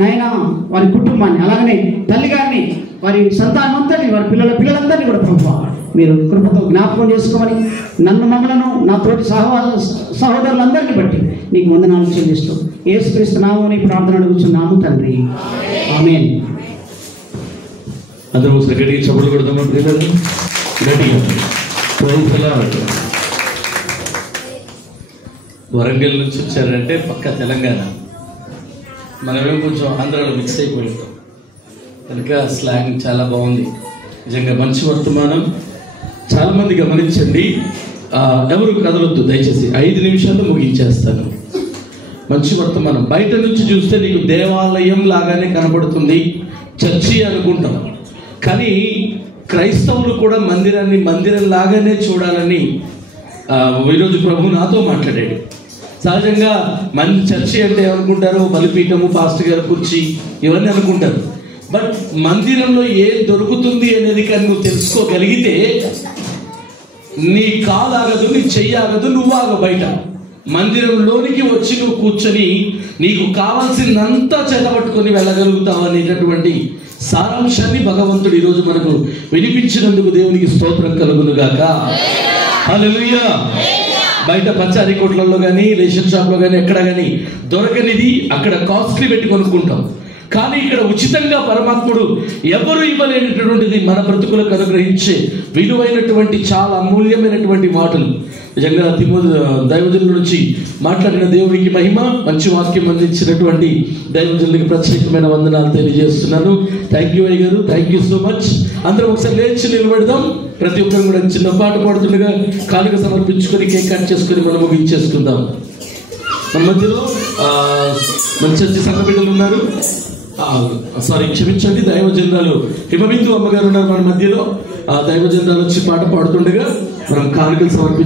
నాయన, వారి కుటుంబాన్ని, అలాగనే తల్లిగారిని, వారి సంతానమంతటిని, వారి పిల్లలందరినీ కూడా ప్రభువా మీరు కృపతో జ్ఞాపకం చేసుకోమని, మమ్మలను నా తోటి సహోదరులందరినీ బట్టి నీకు వందనాలు చెల్లిస్తూ యేసుక్రీస్తు నామమున ప్రార్థన అడుగుచున్నాము తండ్రి, ఆమేన్. అందరూ ఒకసారి గట్టిగా చప్పట్లు కొడదామా పిల్లలు? గట్టిగా. వరంగల్ నుంచి వచ్చారంటే పక్క తెలంగాణ, మనమేం కొంచెం ఆంధ్రాలో మిక్స్ అయిపోయి ఉంటాం కనుక స్లాంగ్ చాలా బాగుంది. నిజంగా మంచి వర్తమానం. చాలామంది గమనించండి, ఎవరు కదలొద్దు దయచేసి, 5 నిమిషాల్లో ముగించేస్తాను. మంచి వర్తమానం. బయట నుంచి చూస్తే నీకు దేవాలయం లాగానే కనబడుతుంది, చర్చి అనుకుంటాం. కానీ క్రైస్తవులు కూడా మందిరాన్ని మందిరం లాగానే చూడాలని ఈరోజు ప్రభు నాతో మాట్లాడాడు. సహజంగా చర్చి అంటే ఏమనుకుంటారు, బలిపీఠము, పాస్టర్ గారు కుర్చీ, ఇవన్నీ అనుకుంటారు. బట్ మందిరంలో ఏం దొరుకుతుంది అనేది కానీ నువ్వు తెలుసుకోగలిగితే నీ కాలు ఆగదు, నీ చెయ్యి ఆగదు, నువ్వు ఆగ. బయట మందిరంలోనికి వచ్చి నువ్వు కూర్చొని నీకు కావాల్సిందంతా చేతపట్టుకొని వెళ్ళగలుగుతావు అనేటటువంటి సారాంశాన్ని భగవంతుడు ఈరోజు మనకు వినిపించినందుకు దేవునికి స్తోత్రం కలుగునుగాక. హల్లెలూయా. బయట పచారీ కొట్లలో కానీ, రేషన్ షాప్లో కానీ, ఎక్కడ కానీ దొరకనిది అక్కడ కాస్ట్లీ పెట్టి కొనుక్కుంటాం. కానీ ఇక్కడ ఉచితంగా పరమాత్ముడు ఎవరు ఇవ్వలేనటువంటిది మన బ్రతుకులకు అనుగ్రహించే విలువైనటువంటి చాలా అమూల్యమైనటువంటి మాటలు. నిజంగా దైవజనుల నుంచి మాట్లాడిన దేవునికి మహిమ. మంచి వాక్యం అందించినటువంటి దైవజనులకి ప్రత్యేకమైన వందనాలు తెలియజేస్తున్నాను. థ్యాంక్ యూ అయ్య గారు, థ్యాంక్ యూ సో మచ్. అందరం ఒకసారి లేచి నిలబెడదాం. ప్రతి ఒక్కరు కూడా చిన్న పాట పాడుతుండగా కానుక సమర్పించుకొని కేక్ కట్ చేసుకొని మనం ముగించేసుకుందాం. మన మధ్యలో మన చర్చి సంఘ బిడ్డలు ఉన్నారు. క్షమించండి, దైవజనురాలు హిమబిందు అమ్మగారు ఉన్నారు మన మధ్యలో. దైవజనురాలు వచ్చి పాట పాడుతుండగా మనం కానుకలు సమర్పించు.